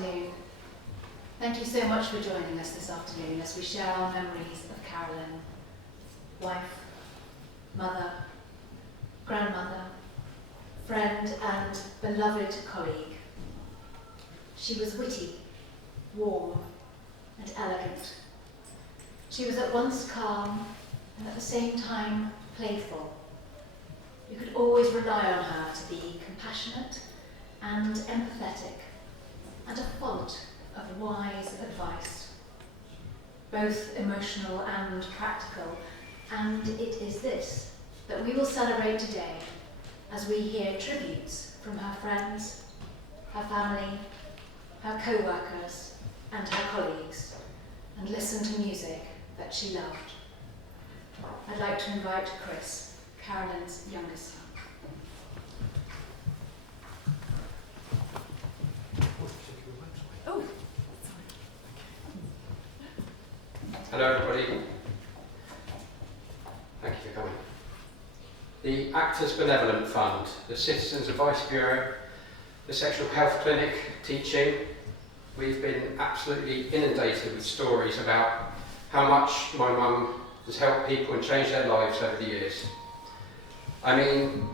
afternoon. Thank you so much for joining us this afternoon as we share our memories of Carolyn, wife, mother, grandmother, friend and beloved colleague. She was witty, warm and elegant. She was at once calm and at the same time playful. You could always rely on her to be compassionate and empathetic, and a font of wise advice, both emotional and practical, and it is this that we will celebrate today as we hear tributes from her friends, her family, her co-workers and her colleagues, and listen to music that she loved. I'd like to invite Chris, Carolyn's youngest son. Hello everybody. Thank you for coming. The Actors Benevolent Fund, the Citizens Advice Bureau, the Sexual Health Clinic, teaching. We've been absolutely inundated with stories about how much my mum has helped people and changed their lives over the years. I mean,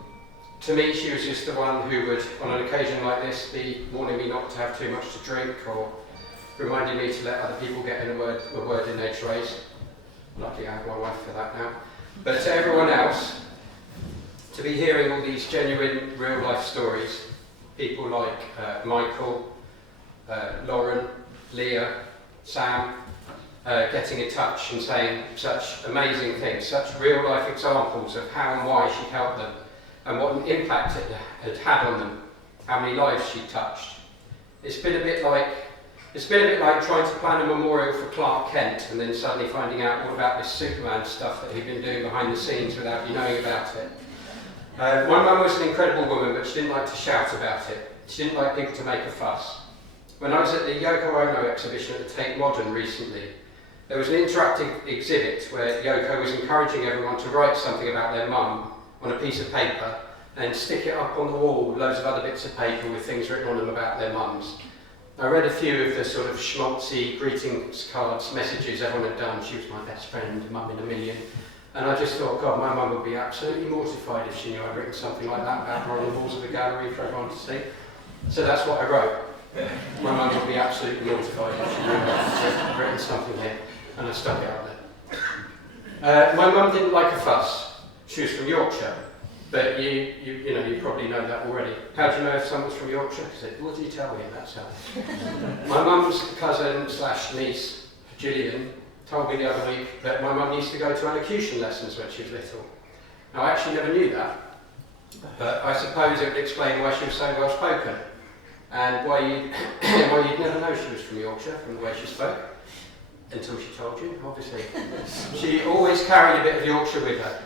to me she was just the one who would, on an occasion like this, be warning me not to have too much to drink or reminding me to let other people get in a word in their trays. Luckily I have my wife for that now. But to everyone else, to be hearing all these genuine real life stories, people like Michael, Lauren, Leah, Sam, getting in touch and saying such amazing things, such real life examples of how and why she helped them and what an impact it had had on them, how many lives she touched. It's been a bit like trying to plan a memorial for Clark Kent and then suddenly finding out all about this Superman stuff that he'd been doing behind the scenes without you knowing about it. My mum was an incredible woman, but she didn't like to shout about it. She didn't like people to make a fuss. When I was at the Yoko Ono exhibition at the Tate Modern recently, there was an interactive exhibit where Yoko was encouraging everyone to write something about their mum on a piece of paper and stick it up on the wall with loads of other bits of paper with things written on them about their mums. I read a few of the sort of schmaltzy greetings cards, messages everyone had done. She was my best friend, mum in a million. And I just thought, God, my mum would be absolutely mortified if she knew I'd written something like that about her on the walls of the gallery for everyone to see. So that's what I wrote. My mum would be absolutely mortified if she knew I'd written something here. And I stuck it up there. My mum didn't like a fuss. She was from Yorkshire. But you probably know that already. How do you know if someone's from Yorkshire? Because what did you tell me? That's how. My mum's cousin / niece, Gillian, told me the other week that my mum used to go to elocution lessons when she was little. Now I actually never knew that, but I suppose it would explain why she was so well spoken and why you'd never know she was from Yorkshire from the way she spoke, until she told you, obviously. She always carried a bit of Yorkshire with her.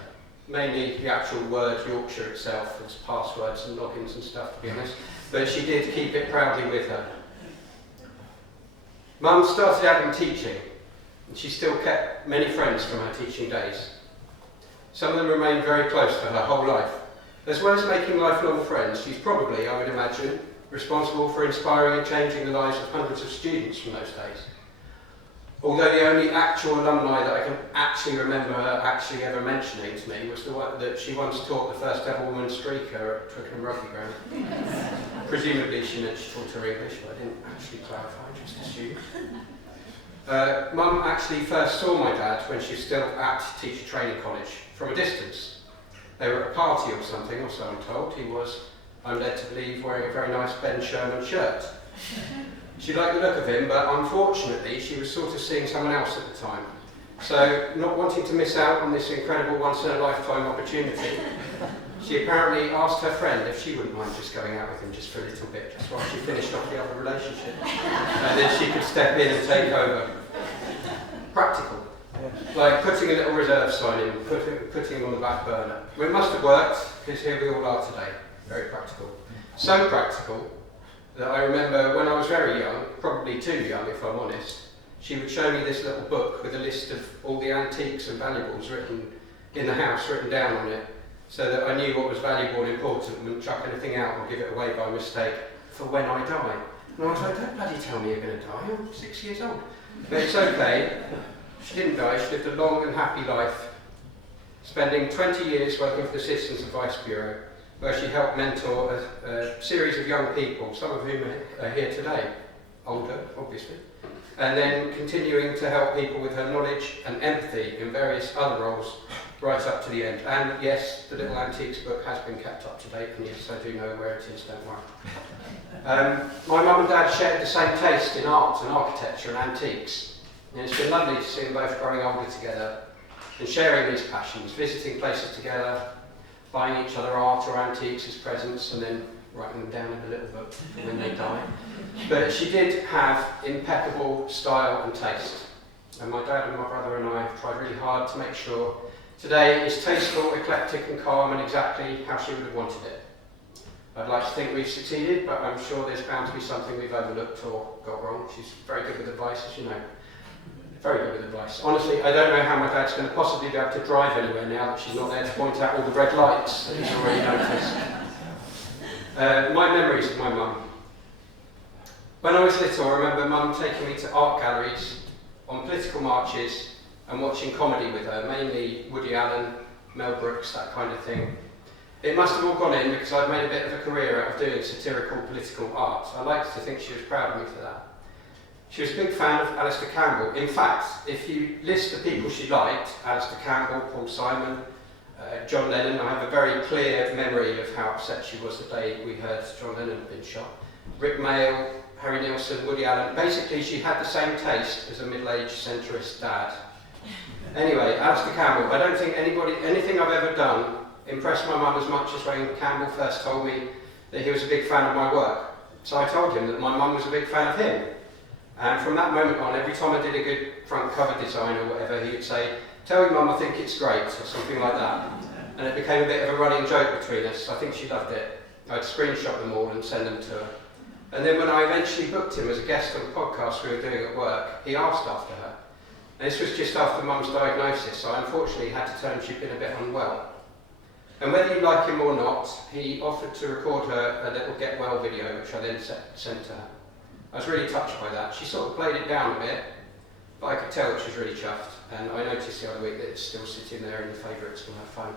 Mainly the actual word Yorkshire itself, as passwords and logins and stuff, to be honest. But she did keep it proudly with her. Mum started out in teaching, and she still kept many friends from her teaching days. Some of them remained very close to her whole life. As well as making lifelong friends, she's probably, I would imagine, responsible for inspiring and changing the lives of hundreds of students from those days. Although the only actual alumni that I can actually remember her actually ever mentioning to me was the one that she once taught the first ever woman streaker at Twickenham Rugby Ground. Presumably she meant she taught her English, but I didn't actually clarify, just assumed. Mum actually first saw my dad when she was still at Teacher Training College, from a distance. They were at a party or something, or so I'm told. He was, I'm led to believe, wearing a very nice Ben Sherman shirt. She liked the look of him, but unfortunately she was sort of seeing someone else at the time. So, not wanting to miss out on this incredible once-in-a-lifetime opportunity, she apparently asked her friend if she wouldn't mind just going out with him just for a little bit, just while she finished off the other relationship. And then she could step in and take over. Practical. Like putting a little reserve sign in, putting him on the back burner. Well, it must have worked, because here we all are today. Very practical. So practical that I remember when I was very young, probably too young if I'm honest, she would show me this little book with a list of all the antiques and valuables written in the house, written down on it, so that I knew what was valuable and important and wouldn't chuck anything out or give it away by mistake for when I die. And I was like, don't bloody tell me you're going to die, I'm 6 years old. But it's okay, she didn't die, she lived a long and happy life, spending 20 years working for the Citizens Advice Bureau, where she helped mentor a series of young people, some of whom are here today, older, obviously, and then continuing to help people with her knowledge and empathy in various other roles right up to the end. And yes, the Little Antiques book has been kept up to date, and yes, I do know where it is, don't worry. My mum and dad shared the same taste in art and architecture and antiques, and it's been lovely to see them both growing older together and sharing these passions, visiting places together, buying each other art or antiques as presents, and then writing them down in a little book for when they die. But she did have impeccable style and taste, and my dad and my brother and I have tried really hard to make sure today is tasteful, eclectic and calm, and exactly how she would have wanted it. I'd like to think we've succeeded, but I'm sure there's bound to be something we've overlooked or got wrong. She's very good with advice, as you know. Very good with advice. Honestly, I don't know how my dad's going to possibly be able to drive anywhere now that she's not there to point out all the red lights that he's already noticed. My memories of my mum. When I was little, I remember mum taking me to art galleries, on political marches, and watching comedy with her, mainly Woody Allen, Mel Brooks, that kind of thing. It must have all gone in because I'd made a bit of a career out of doing satirical political art. I like to think she was proud of me for that. She was a big fan of Alistair Campbell. In fact, if you list the people she liked, Alistair Campbell, Paul Simon, John Lennon, I have a very clear memory of how upset she was the day we heard John Lennon had been shot. Rick Mayall, Harry Nilsson, Woody Allen. Basically, she had the same taste as a middle-aged centrist dad. Anyway, Alistair Campbell, I don't think anything I've ever done impressed my mum as much as when Campbell first told me that he was a big fan of my work. So I told him that my mum was a big fan of him. And from that moment on, every time I did a good front cover design or whatever, he would say, "Tell your mum I think it's great," or something like that. And it became a bit of a running joke between us. I think she loved it. I'd screenshot them all and send them to her. And then when I eventually booked him as a guest on a podcast we were doing at work, he asked after her. And this was just after Mum's diagnosis, so I unfortunately had to tell him she'd been a bit unwell. And whether you like him or not, he offered to record her a little get well video, which I then sent to her. I was really touched by that. She sort of played it down a bit, but I could tell that she was really chuffed. And I noticed the other week that it's still sitting there in the favourites on her phone.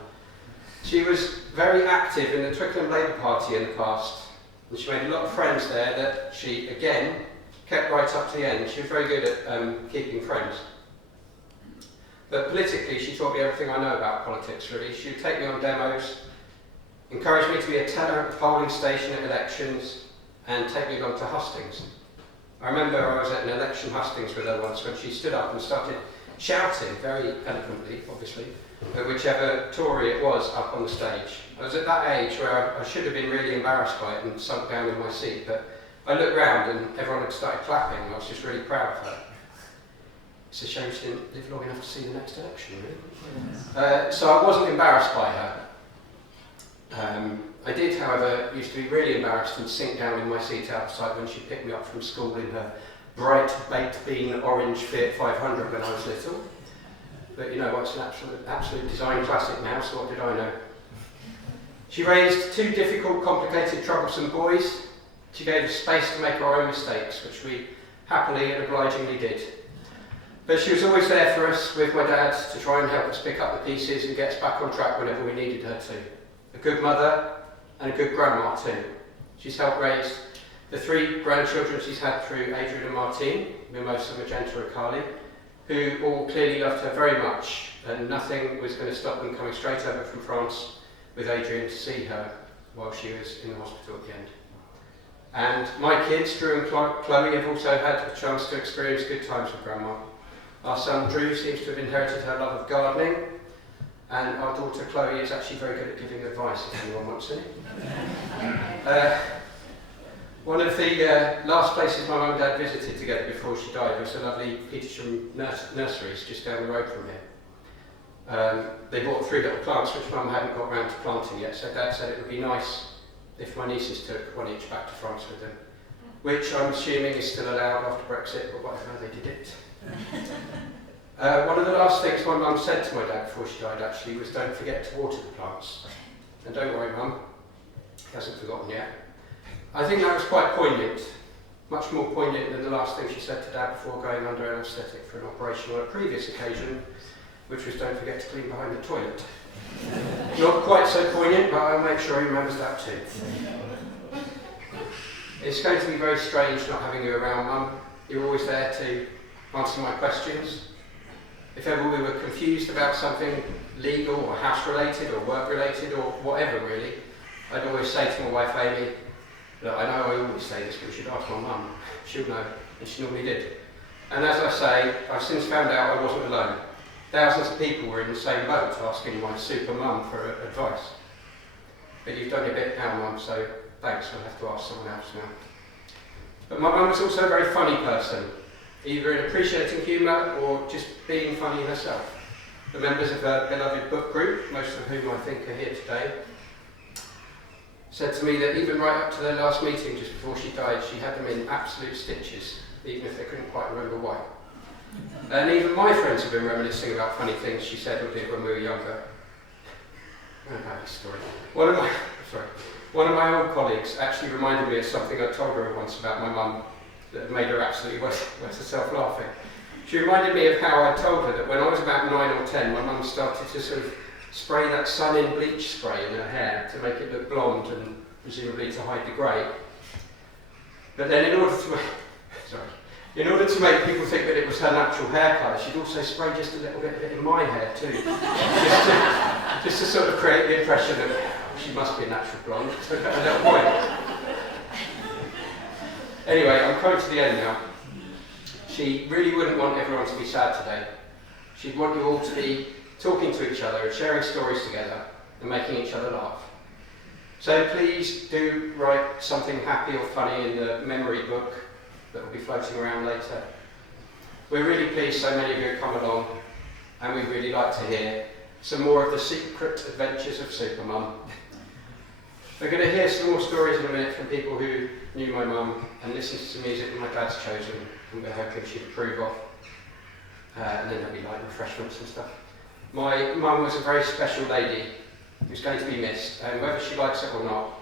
She was very active in the Twickenham Labour Party in the past, and she made a lot of friends there that she, again, kept right up to the end. She was very good at keeping friends. But politically, she taught me everything I know about politics, really. She would take me on demos, encourage me to be a teller at the polling station at elections, and take me along to hustings. I remember I was at an election hustings with her once when she stood up and started shouting, very eloquently, obviously, at whichever Tory it was up on the stage. I was at that age where I should have been really embarrassed by it and sunk down in my seat, but I looked round and everyone had started clapping, and I was just really proud of her. It's a shame she didn't live long enough to see the next election, really. So I wasn't embarrassed by her. I did, however, used to be really embarrassed and sink down in my seat outside when she picked me up from school in her bright baked bean orange Fiat 500 when I was little. But you know what, it's an absolute design classic now, so what did I know? She raised two difficult, complicated, troublesome boys. She gave us space to make our own mistakes, which we happily and obligingly did. But she was always there for us with my dad to try and help us pick up the pieces and get us back on track whenever we needed her to. A good mother and a good grandma too. She's helped raise the three grandchildren she's had through Adrian and Martine, Mimosa, Magenta and Carly, who all clearly loved her very much, and nothing was going to stop them coming straight over from France with Adrian to see her while she was in the hospital at the end. And my kids, Drew and Chloe, have also had a chance to experience good times with Grandma. Our son Drew seems to have inherited her love of gardening, and our daughter Chloe is actually very good at giving advice if anyone wants any. One of the last places my mum and dad visited together before she died was the lovely Petersham nurseries just down the road from here. They bought 3 little plants which Mum hadn't got round to planting yet, so Dad said it would be nice if my nieces took one each back to France with them, which I'm assuming is still allowed after Brexit, but whatever, they did it. One of the last things my mum said to my dad before she died actually was, "Don't forget to water the plants." And don't worry, Mum, he hasn't forgotten yet. I think that was quite poignant. much more poignant than the last thing she said to Dad before going under anaesthetic for an operation on a previous occasion, which was don't forget to clean behind the toilet. Not quite so poignant, but I'll make sure he remembers that too. It's going to be very strange not having you around, Mum. You're always there to answer my questions. If ever we were confused about something legal or house related or work related or whatever really, I'd always say to my wife Amy, look, I know I always say this, but you should ask my mum. She'll know, and she normally did. And as I say, I've since found out I wasn't alone. Thousands of people were in the same boat asking my super mum for advice. But you've done your bit now, Mum, so thanks, I'll have to ask someone else now. But my mum was also a very funny person, either in appreciating humour or just being funny herself. The members of her beloved book group, most of whom I think are here today, said to me that even right up to their last meeting just before she died, she had them in absolute stitches, even if they couldn't quite remember why. And even my friends have been reminiscing about funny things she said or did when we were younger. I don't know this story. One of my old colleagues actually reminded me of something I told her once about my mum that had made her absolutely wet herself laughing. She reminded me of how I told her that when I was about 9 or 10, my mum started to sort of spray that sun-in bleach spray in her hair to make it look blonde and presumably to hide the grey. But then in order to make people think that it was her natural hair colour, she'd also spray just a little bit of it in my hair too. just to sort of create the impression that she must be a natural blonde, to a little point. Anyway, I'm coming to the end now. She really wouldn't want everyone to be sad today. She'd want you all to be talking to each other and sharing stories together and making each other laugh. So please do write something happy or funny in the memory book that will be floating around later. We're really pleased so many of you have come along, and we'd really like to hear some more of the secret adventures of Supermum. We're going to hear some more stories in a minute from people who knew my mum and listened to some music that my dad's chosen and we're hoping she'd approve of. And then there'll be like refreshments and stuff. My mum was a very special lady who's going to be missed, and whether she likes it or not,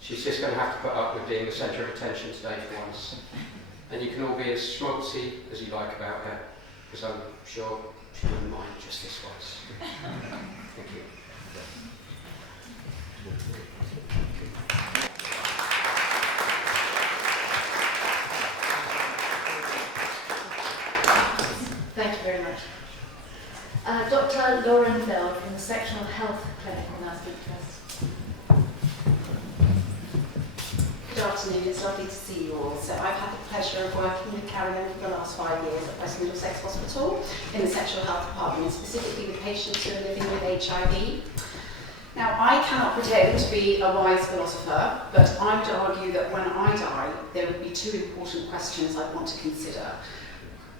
she's just going to have to put up with being the centre of attention today for once. And you can all be as schmaltzy as you like about her, because I'm sure she wouldn't mind just this once. Thank you. Thank you very much. Dr. Lauren Bell from the Sectional Health Clinic will now speak to us. Good afternoon, it's lovely to see you all. So I've had the pleasure of working with Carolyn for the last 5 years at West Middlesex Hospital in the Sexual Health Department, specifically with patients who are living with HIV. Now, I cannot pretend to be a wise philosopher, but I would argue that when I die, there would be 2 important questions I'd want to consider.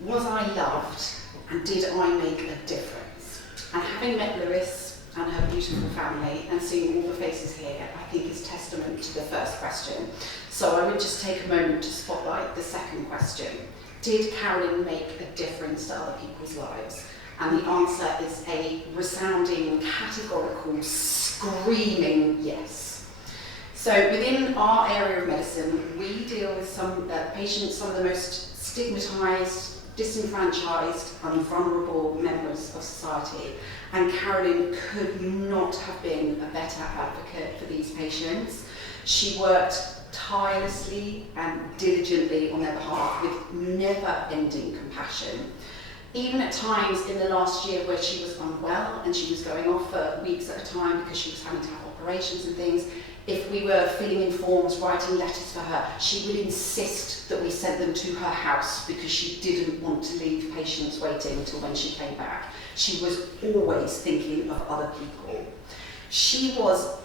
Was I loved, and did I make a difference? And having met Lewis and her beautiful family and seeing all the faces here, I think is testament to the first question. So I would just take a moment to spotlight the second question. Did Carolyn make a difference to other people's lives? And the answer is a resounding, categorical, screaming yes. So within our area of medicine, we deal with some patients, some of the most stigmatised, disenfranchised and vulnerable members of society, and Carolyn could not have been a better advocate for these patients. She worked tirelessly and diligently on their behalf with never-ending compassion. Even at times in the last year where she was unwell and she was going off for weeks at a time because she was having to have operations and things, if we were filling in forms, writing letters for her, she would insist that we sent them to her house because she didn't want to leave patients waiting until when she came back. She was always thinking of other people. She was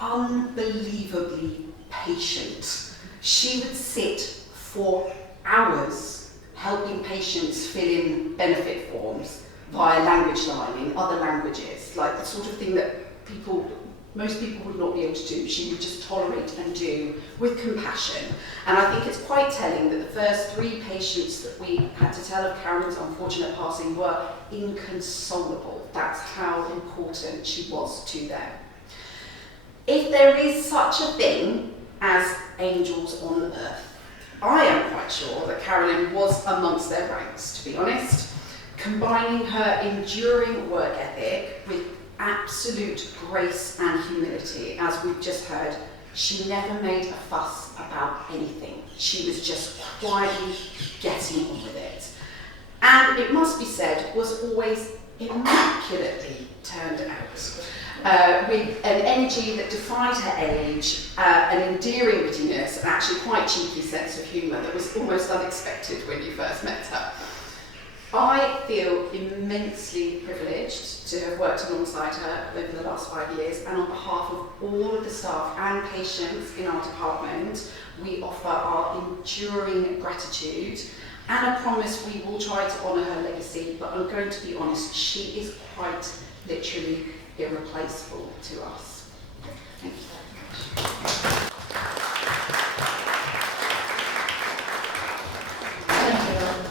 unbelievably patient. She would sit for hours helping patients fill in benefit forms via language line in other languages, like the sort of thing that most people would not be able to do. She would just tolerate and do with compassion. And I think it's quite telling that the first 3 patients that we had to tell of Carolyn's unfortunate passing were inconsolable. That's how important she was to them. If there is such a thing as angels on earth, I am quite sure that Carolyn was amongst their ranks, to be honest, combining her enduring work ethic with absolute grace and humility. As we've just heard, she never made a fuss about anything. She was just quietly getting on with it. And it must be said, was always immaculately turned out, with an energy that defied her age, an endearing wittiness, and actually quite cheeky sense of humour that was almost unexpected when you first met her. I feel immensely privileged to have worked alongside her over the last 5 years, and on behalf of all of the staff and patients in our department, we offer our enduring gratitude and a promise we will try to honour her legacy, but I'm going to be honest, she is quite literally irreplaceable to us. Thank you very much. Thank you, Ellen.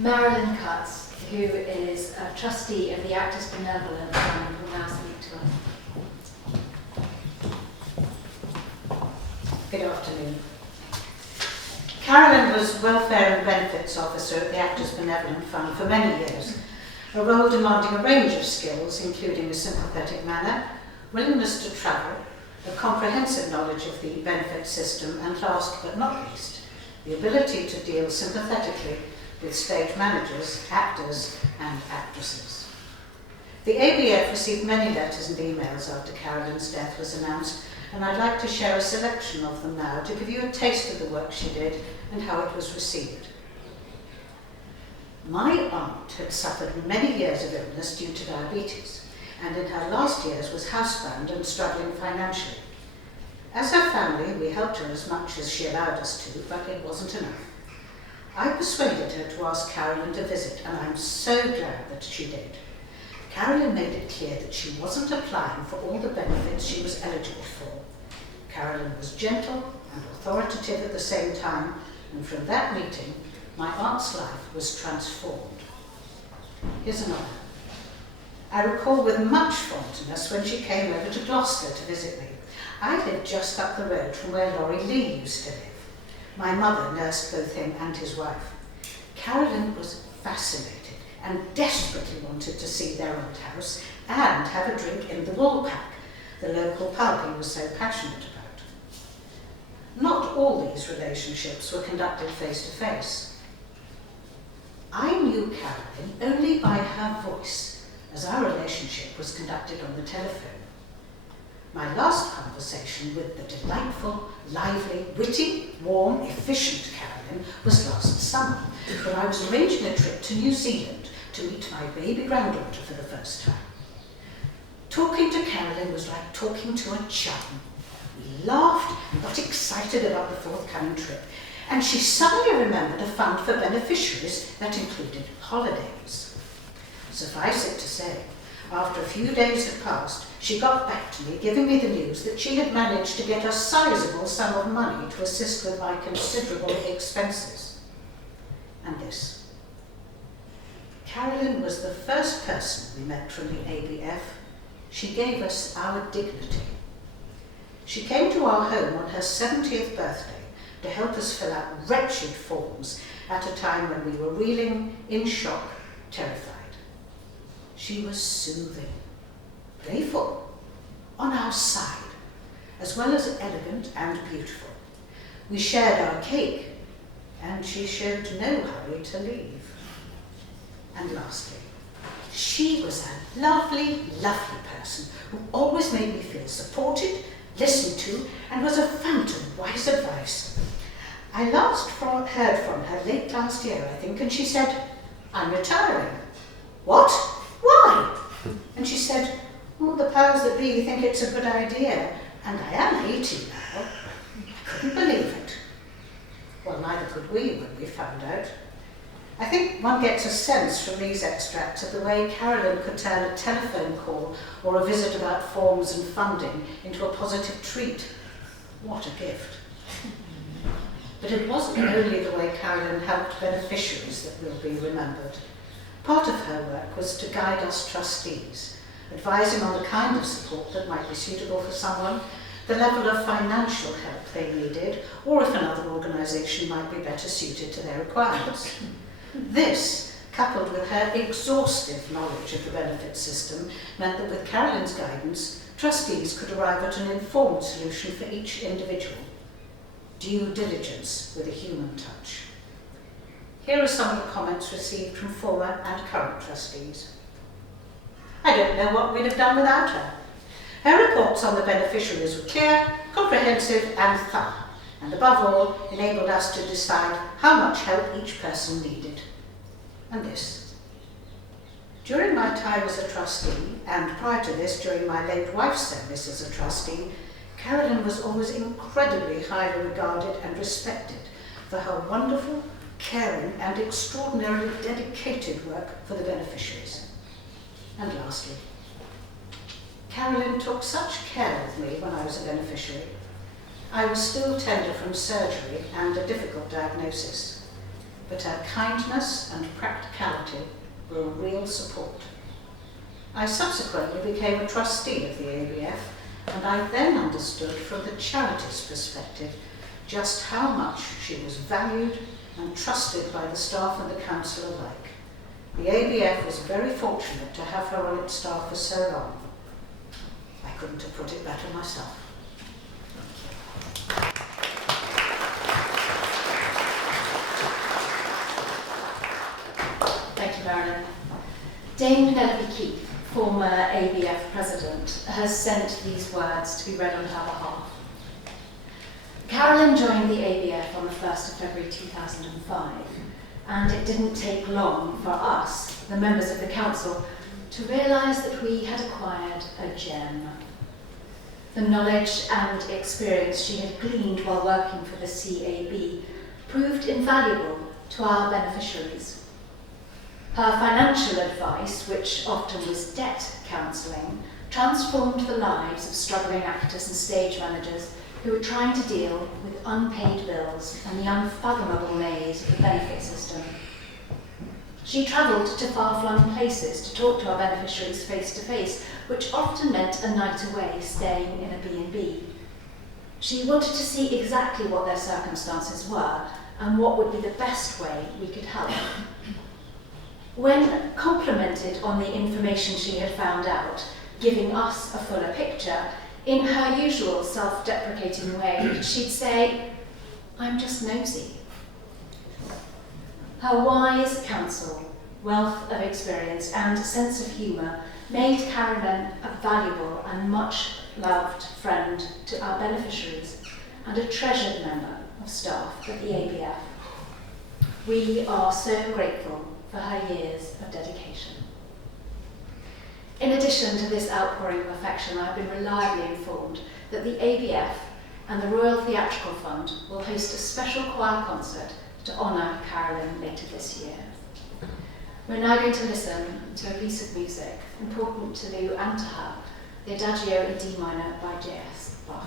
Marilyn Cutts, who is a trustee of the Actors Benevolent Fund, will now speak to us. Good afternoon. Carolyn was Welfare and Benefits Officer at the Actors Benevolent Fund for many years, a role demanding a range of skills, including a sympathetic manner, willingness to travel, a comprehensive knowledge of the benefit system, and last but not least, the ability to deal sympathetically with stage managers, actors, and actresses. The ABF received many letters and emails after Carolyn's death was announced, and I'd like to share a selection of them now to give you a taste of the work she did and how it was received. My aunt had suffered many years of illness due to diabetes, and in her last years was housebound and struggling financially. As her family, we helped her as much as she allowed us to, but it wasn't enough. I persuaded her to ask Carolyn to visit, and I'm so glad that she did. Carolyn made it clear that she wasn't applying for all the benefits she was eligible for. Carolyn was gentle and authoritative at the same time, and from that meeting, my aunt's life was transformed. Here's another. I recall with much fondness when she came over to Gloucester to visit me. I lived just up the road from where Laurie Lee used to live. My mother nursed both him and his wife. Carolyn was fascinated and desperately wanted to see their old house and have a drink in the Woolpack, the local pub he was so passionate about. Not all these relationships were conducted face to face. I knew Carolyn only by her voice, as our relationship was conducted on the telephone. My last conversation with the delightful, lively, witty, warm, efficient Carolyn was last summer, when I was arranging a trip to New Zealand to meet my baby granddaughter for the first time. Talking to Carolyn was like talking to a chum. We laughed and got excited about the forthcoming trip, and she suddenly remembered a fund for beneficiaries that included holidays. Suffice it to say, after a few days had passed, she got back to me, giving me the news that she had managed to get a sizable sum of money to assist with my considerable expenses. And this. Carolyn was the first person we met from the ABF. She gave us our dignity. She came to our home on her 70th birthday to help us fill out wretched forms at a time when we were reeling, in shock, terrified. She was soothing, playful, on our side, as well as elegant and beautiful. We shared our cake, and she showed no hurry to leave. And lastly, she was a lovely, lovely person who always made me feel supported, listened to, and was a fountain of wise advice. I last heard from her late last year, I think, and she said, "I'm retiring." "What? Why?" And she said, "Well, the powers that be think it's a good idea, and I am 80 now." I couldn't believe it. Well, neither could we when we found out. I think one gets a sense from these extracts of the way Carolyn could turn a telephone call or a visit about forms and funding into a positive treat. What a gift. But it wasn't only the way Carolyn helped beneficiaries that will be remembered. Part of her work was to guide us trustees, advising on the kind of support that might be suitable for someone, the level of financial help they needed, or if another organisation might be better suited to their requirements. This, coupled with her exhaustive knowledge of the benefits system, meant that with Carolyn's guidance, trustees could arrive at an informed solution for each individual. Due diligence with a human touch. Here are some of the comments received from former and current trustees. I don't know what we'd have done without her. Her reports on the beneficiaries were clear, comprehensive and thorough, and above all, enabled us to decide how much help each person needed. And this. During my time as a trustee, and prior to this, during my late wife's service as a trustee, Carolyn was always incredibly highly regarded and respected for her wonderful, caring and extraordinarily dedicated work for the beneficiaries. And lastly, Carolyn took such care of me when I was a beneficiary. I was still tender from surgery and a difficult diagnosis, but her kindness and practicality were a real support. I subsequently became a trustee of the ABF, and I then understood from the charity's perspective just how much she was valued and trusted by the staff and the council alike. The ABF was very fortunate to have her on its staff for so long. I couldn't have put it better myself. Thank you, Carolyn. Dame Penelope Keith, former ABF president, has sent these words to be read on her behalf. Carolyn joined the ABF on the 1st of February 2005, and it didn't take long for us, the members of the council, to realise that we had acquired a gem. The knowledge and experience she had gleaned while working for the CAB proved invaluable to our beneficiaries. Her financial advice, which often was debt counselling, transformed the lives of struggling actors and stage managers who were trying to deal with unpaid bills and the unfathomable maze of the benefit system. She travelled to far-flung places to talk to our beneficiaries face-to-face, which often meant a night away staying in a B&B. She wanted to see exactly what their circumstances were and what would be the best way we could help. When complimented on the information she had found out, giving us a fuller picture, in her usual self-deprecating way, she'd say, "I'm just nosy." Her wise counsel, wealth of experience and sense of humour made Carolyn a valuable and much-loved friend to our beneficiaries and a treasured member of staff at the ABF. We are so grateful for her years of dedication. In addition to this outpouring of affection, I've been reliably informed that the ABF and the Royal Theatrical Fund will host a special choir concert to honour Carolyn later this year. We're now going to listen to a piece of music important to Lou and to her, the Adagio in D minor by J.S. Bach.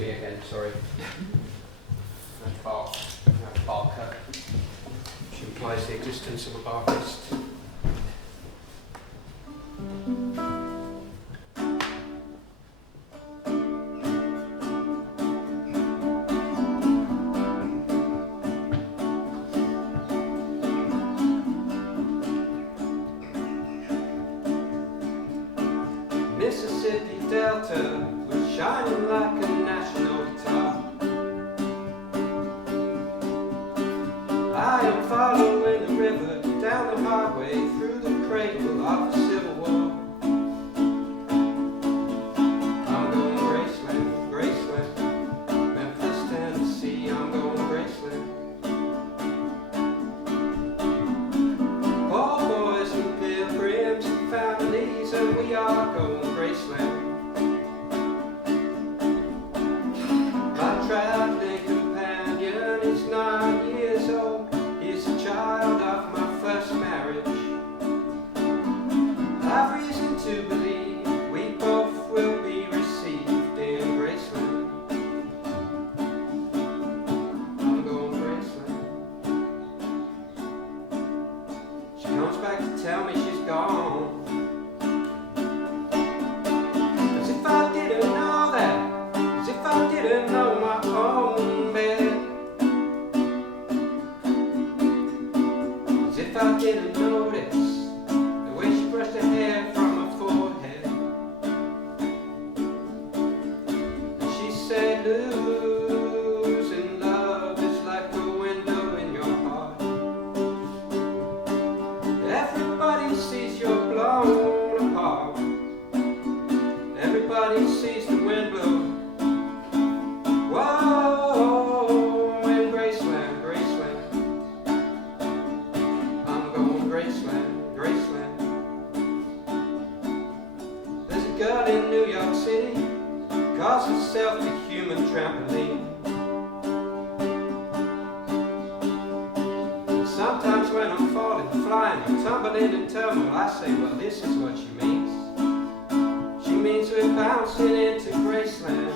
me again, sorry. Barker, which implies the existence of a Barkist. Mississippi Delta was shining like a national guitar. I am following the river down the highway through the cradle of the Civil War. I'm going to Graceland, Graceland, Memphis, Tennessee. I'm going to Graceland. Poor boys and pilgrims and families, and we are going to Graceland. My traveling companion is 9 years old. He's a child of my first marriage. I've reason to believe we both will be received in Graceland. I'm going to Graceland. She comes back to tell me she's gone. As if I didn't know that. As if I didn't know my own bed. As if I didn't notice the way she brushed her hair from her forehead. And she said, losing love is like a window in your heart. Everybody sees you're blown apart. Everybody sees the wind blow. Whoa, in Graceland, Graceland. I'm going to Graceland, Graceland. There's a girl in New York City, calls herself the human trampoline. And sometimes when I'm falling, flying, or tumbling in turmoil, I say, well, this is what she means. She means we're bouncing into Graceland.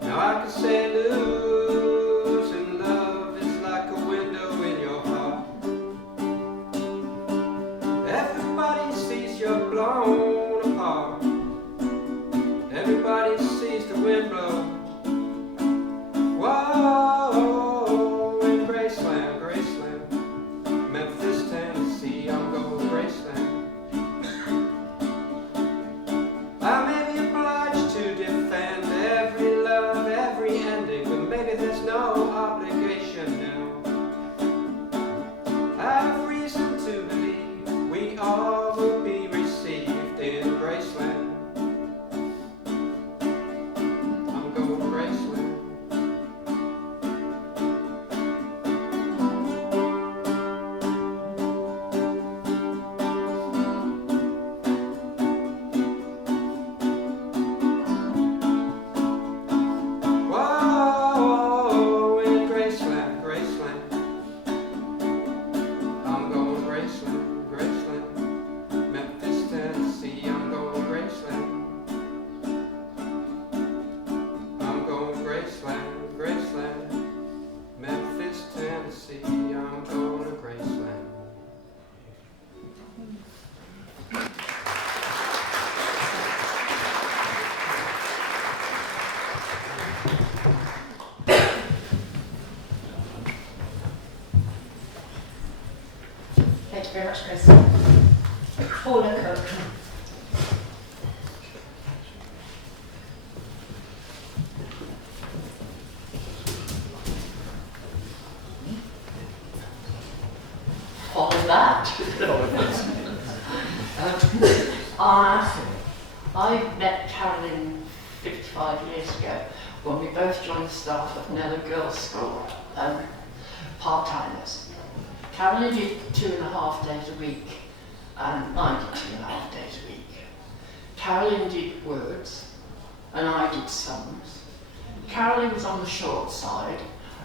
Now I can say losing love is like a window in your heart. Everybody sees you're blown apart. Everybody sees the wind blow. Whoa, in Graceland, Graceland, Memphis, Tennessee, I'm going to Graceland. I may be obliged to defend every love, every ending, but maybe there's no obligation now. I have reason to believe we all will be received in Graceland. I'm going to Graceland. Whoa, in Graceland, Graceland. I'm going to Graceland, Graceland. Memphis, Tennessee, I'm going to Graceland. I'm going to Graceland, Graceland. Memphis, Tennessee, I'm going to Graceland. Thank you very much, Chris. Paula Cook. Follow that. I met Carolyn 55 years ago when we both joined the staff of Nello Girls' School, part-timers. Carolyn did 2.5 days a week, and I did 2.5 days a week. Carolyn did words, and I did sums. Carolyn was on the short side,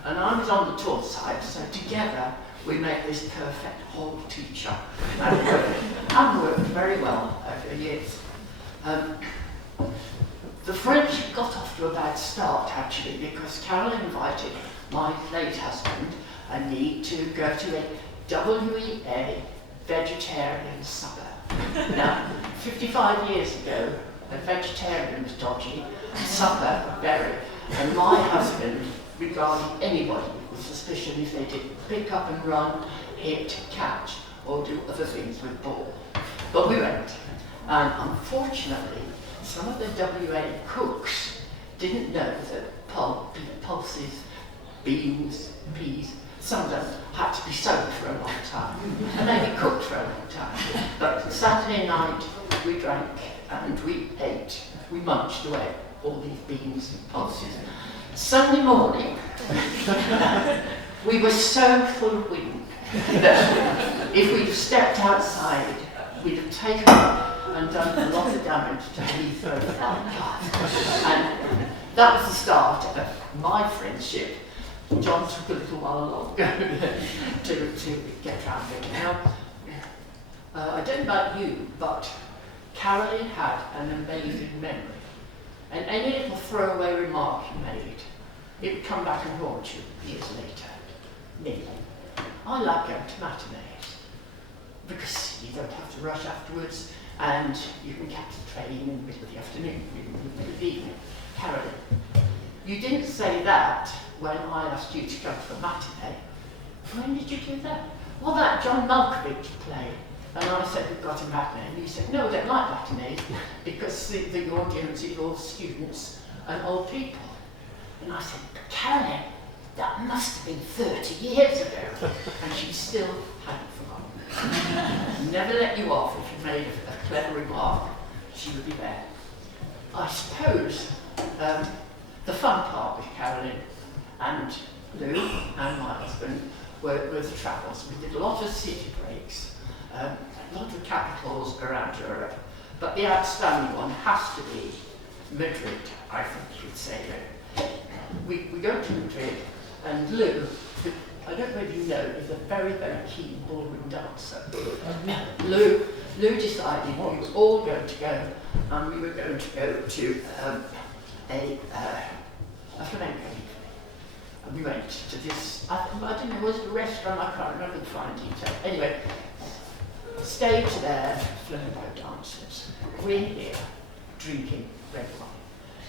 and I was on the tall side, so together we make this perfect whole teacher, and worked very well over the years. The friendship got off to a bad start, actually, because Carol invited my late husband and me to go to a WEA vegetarian supper. Now, 55 years ago, a vegetarian was dodgy, supper very, and my husband regarded anybody with suspicion if they did pick up and run, hit, catch, or do other things with ball. But we went, and unfortunately, some of the WA cooks didn't know that pulses, beans, peas, some of them had to be soaked for a long time, and maybe cooked for a long time. But Saturday night, we drank and we ate, we munched away all these beans and pulses. Sunday morning, we were so full of wind that if we'd have stepped outside, we'd have taken up and done a lot of damage to Heathrow flight. And that was the start of my friendship. John took a little while longer to get round it. Now, I don't know about you, but Carolyn had an amazing memory. And any little throwaway remark you made, it would come back and haunt you years later. Me. I like going to matinees because you don't have to rush afterwards and you can catch the train in the middle of the afternoon, in the middle of the evening. Carolyn, you didn't say that when I asked you to come to a matinee. When did you do that? Well, that John Malkovich play. And I said, we've got a matinee. And you said, no, I don't like matinees because the audience is all students and old people. And I said, but Carolyn, that must have been 30 years ago. And she still hadn't forgotten. Never let you off if you made a clever remark. She would be there. I suppose the fun part with Carolyn and Lou and my husband were the travels. We did a lot of city breaks, a lot of capitals around Europe, but the outstanding one has to be Madrid, I think you would say. We go to Madrid, and Lou, I don't know if you know, is a very, very keen ballroom dancer. Lou decided we were all going to go, and we were going to go to a flamenco. And we went to this, I don't know, was it a restaurant? I can't remember the fine detail. Anyway, stage there, flamenco dancers. We're here, drinking red wine.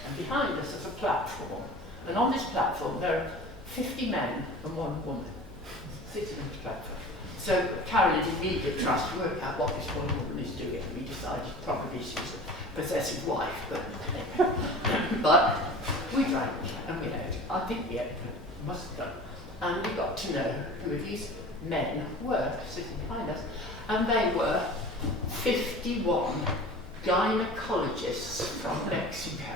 And behind us is a platform. And on this platform, there are 50 men and one woman sitting on the platform. So Carolyn immediately tries to work out what this one woman is doing. We decided probably she's a possessive wife, but we drank and we ate. I think we ate, must have done. And we got to know who these men were sitting behind us. And they were 51 gynecologists from Mexico.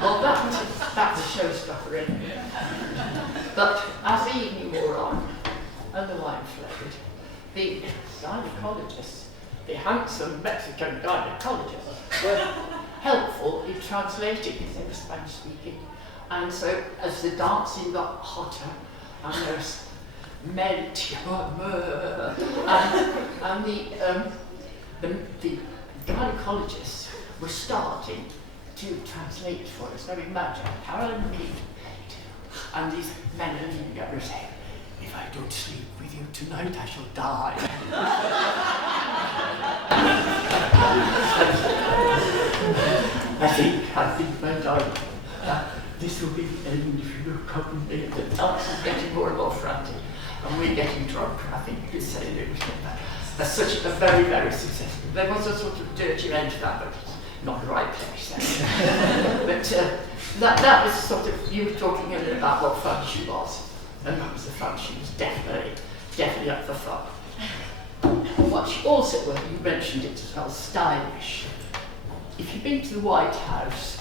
Well, that's a showstopper, isn't it? But as the evening wore on and the wine flowed, the gynecologists, the handsome Mexican gynecologists, were helpful in translating because they were Spanish speaking. And so as the dancing got hotter and there was and the gynecologists were starting to translate for us. Now imagine, Carolyn and me, and these men are leaning together saying, if I don't sleep with you tonight, I shall die. I think, my darling, this will be the end if you look up and the dance is getting more and more frantic, and we're getting drunk. I think you could say that it was that's such a very, very successful. There was a sort of dirty end to that, but not the right place. But that was sort of, you were talking a little about what fun she was, and that was the fun. She was definitely up for fun. What she also was, you mentioned it as well, stylish. If you've been to the White House,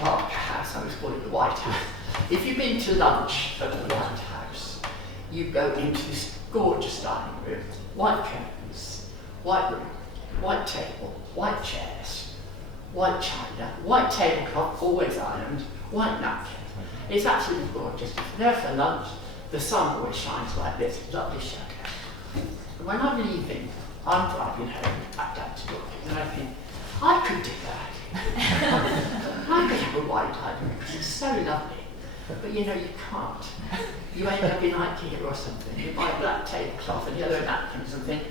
Barker House, I was calling it the White House. If you've been to lunch at the White House, you go into this gorgeous dining room, white curtains, white room, white table, white chairs, white china, white tablecloth, always ironed, white napkin. It's absolutely gorgeous. If you're there for lunch, the sun always shines like this, lovely shadow. And when I'm leaving, I'm driving home back down to Brooklyn, and I think, I could do that. I could have a white library because it's so lovely. But you know, you can't. You end up in IKEA or something. You buy a black tablecloth and yellow napkins and think,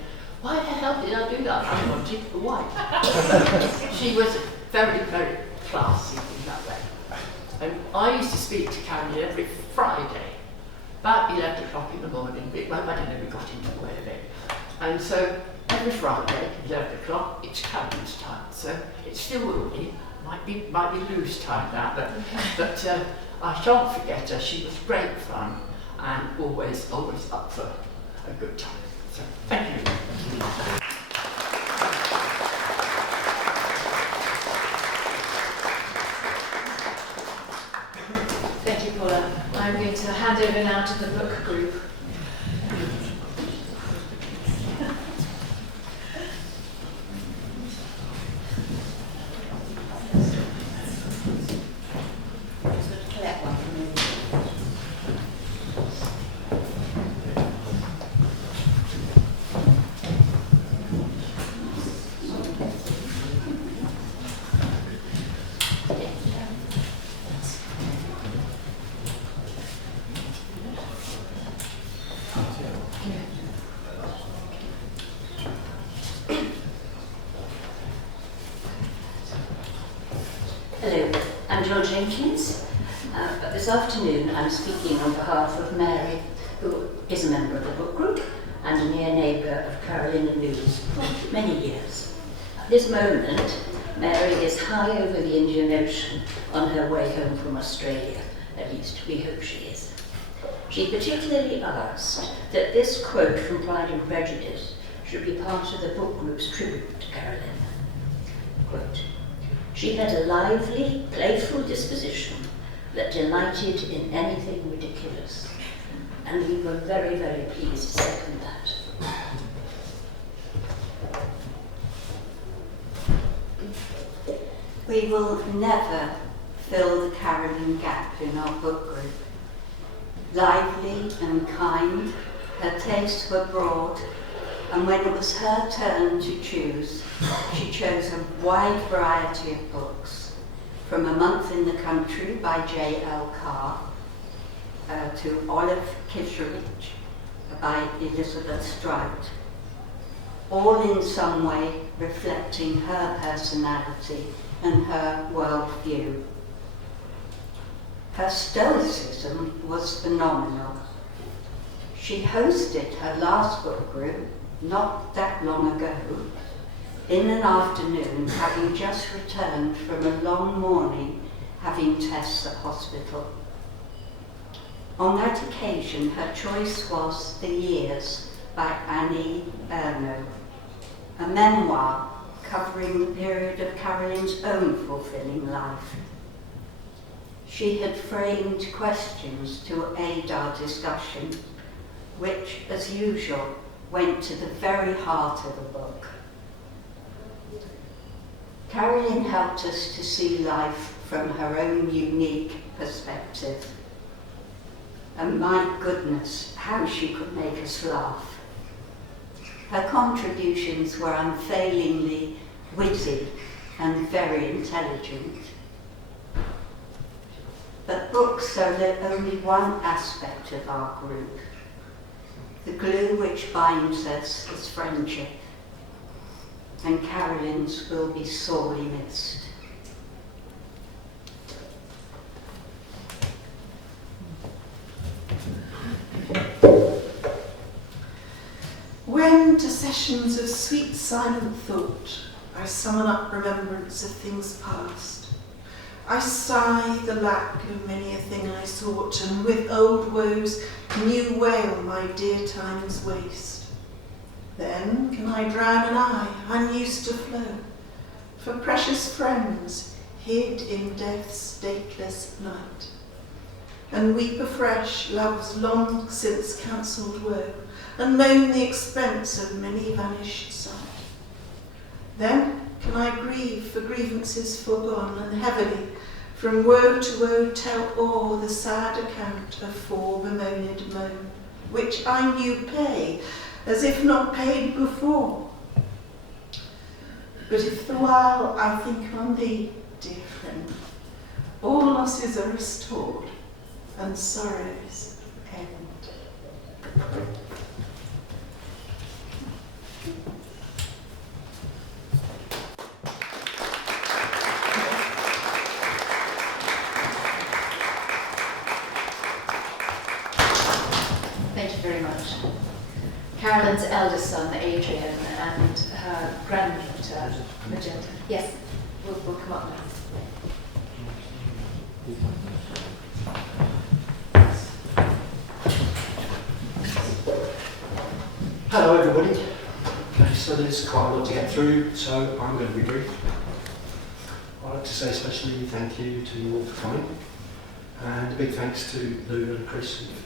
why the hell did I do that? I wanted the white. She was very, very classy in that way. And I used to speak to Carolyn every Friday, about 11 o'clock in the morning. Well, I don't know, we got into the way of it. And so every Friday, 11 o'clock, it's Carolyn's time. So it still will be. Might be loose time now, but I shan't forget her. She was great fun and always up for a good time. So thank you. Thank you, Paula. I'm going to hand over now to the book group. Hello, I'm Jill Jenkins, but this afternoon I'm speaking on behalf of Mary, who is a member of the book group and a near neighbour of Carolyn and Lou's for many years. At this moment, Mary is high over the Indian Ocean on her way home from Australia, at least we hope she is. She particularly asked that this quote from Pride and Prejudice should be part of the book group's tribute to Carolyn. Quote, "She had a lively, playful disposition that delighted in anything ridiculous, and we were very, very pleased to second that." We will never fill the Carolyn gap in our book group. Lively and kind, her tastes were broad, and when it was her turn to choose, she chose a wide variety of books, from A Month in the Country by J.L. Carr to Olive Kitteridge by Elizabeth Strout, all in some way reflecting her personality and her worldview. Her stoicism was phenomenal. She hosted her last book group not that long ago, in an afternoon, having just returned from a long morning having tests at hospital. On that occasion, her choice was The Years by Annie Ernaux, a memoir covering the period of Carolyn's own fulfilling life. She had framed questions to aid our discussion, which, as usual, went to the very heart of the book. Carolyn helped us to see life from her own unique perspective. And my goodness, how she could make us laugh. Her contributions were unfailingly witty and very intelligent. But books are only one aspect of our group. The glue which binds us is friendship, and Carolyn's will be sorely missed. When to sessions of sweet silent thought I summon up remembrance of things past, I sigh the lack of many a thing I sought, and with old woes new wail my dear time's waste. Then can I drown an eye unused to flow, for precious friends hid in death's dateless night, and weep afresh love's long since cancelled woe, and moan the expense of many vanished sight. Then can I grieve for grievances foregone, and heavily from woe to woe tell o'er the sad account of fore bemoaned moan, which I knew pay, as if not paid before. But if the while I think on thee, dear friend, all losses are restored and sorrows end. Thank you very much. Carolyn's eldest son, Adrian, and her granddaughter, Magenta. Yes, we'll come up now. Hello everybody. Okay, so there's quite a lot to get through, so I'm going to be brief. I'd like to say especially thank you to you all for coming, and a big thanks to Lou and Chris who've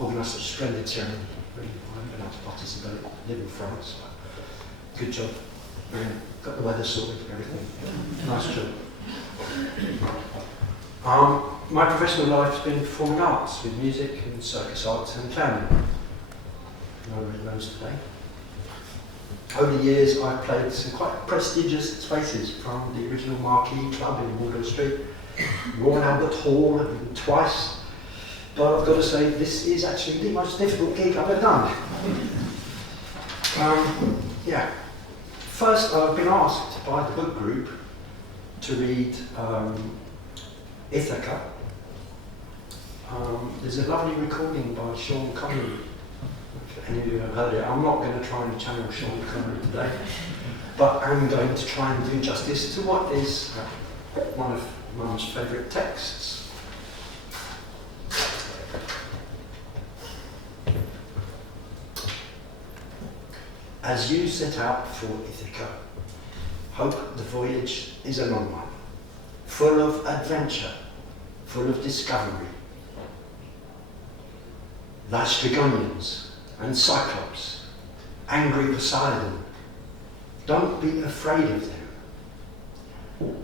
organised such a splendid ceremony. Really, I haven't been able to participate, live in France, but good job. Brilliant. Got the weather sorted, everything. Nice job. My professional life's been performing arts with music and circus arts and clowning. No red nose today. Over the years, I've played some quite prestigious spaces, from the original Marquee Club in Wardour Street, Royal Albert Hall, and twice. But I've got to say, this is actually the most difficult gig I've ever done. Yeah. First, I've been asked by the book group to read Ithaca. There's a lovely recording by Sean Connery. If any of you have heard it, I'm not going to try and channel Sean Connery today, but I'm going to try and do justice to what is one of Mum's favourite texts. As you set out for Ithaca, hope the voyage is a long one, full of adventure, full of discovery. Lastrygonians and Cyclops, angry Poseidon, don't be afraid of them.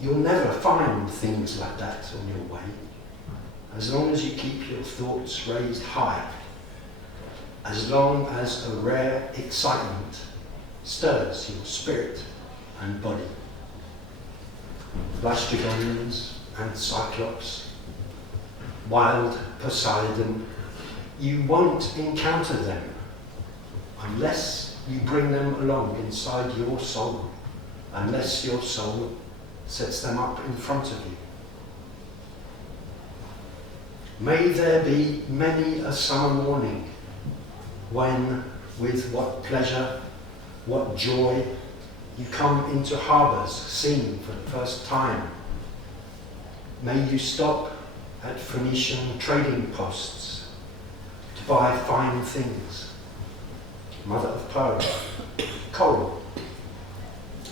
You'll never find things like that on your way, as long as you keep your thoughts raised high, as long as a rare excitement stirs your spirit and body. Lastrygonians and Cyclops, wild Poseidon, you won't encounter them unless you bring them along inside your soul, unless your soul sets them up in front of you. May there be many a summer morning when, with what pleasure, what joy, you come into harbours seen for the first time. May you stop at Phoenician trading posts to buy fine things, mother of pearl, coral,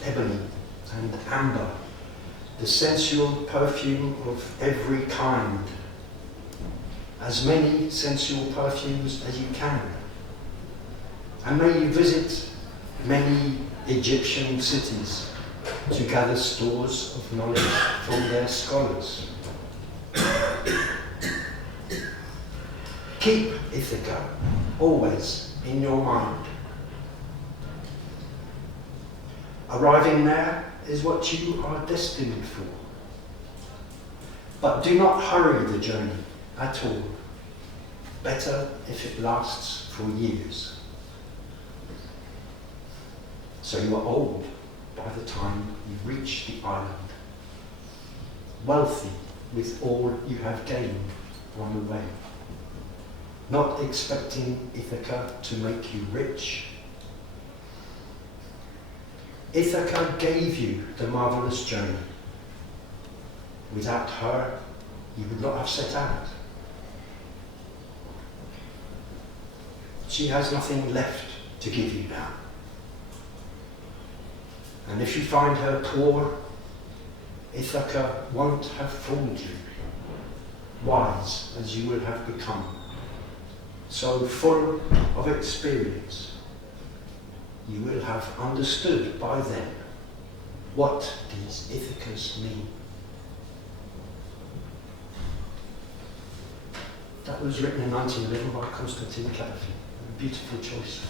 ebony and amber, the sensual perfume of every kind, as many sensual perfumes as you can. And may you visit many Egyptian cities to gather stores of knowledge from their scholars. Keep Ithaca always in your mind. Arriving there is what you are destined for. But do not hurry the journey at all. Better if it lasts for years. So you are old by the time you reach the island, wealthy with all you have gained on the way, not expecting Ithaca to make you rich. Ithaca gave you the marvellous journey. Without her, you would not have set out. She has nothing left to give you now. And if you find her poor, Ithaca won't have fooled you, wise as you would have become, so full of experience, you will have understood by then what these Ithacas mean. That was written in 1911 by Constantine Cleverfield. A beautiful choice.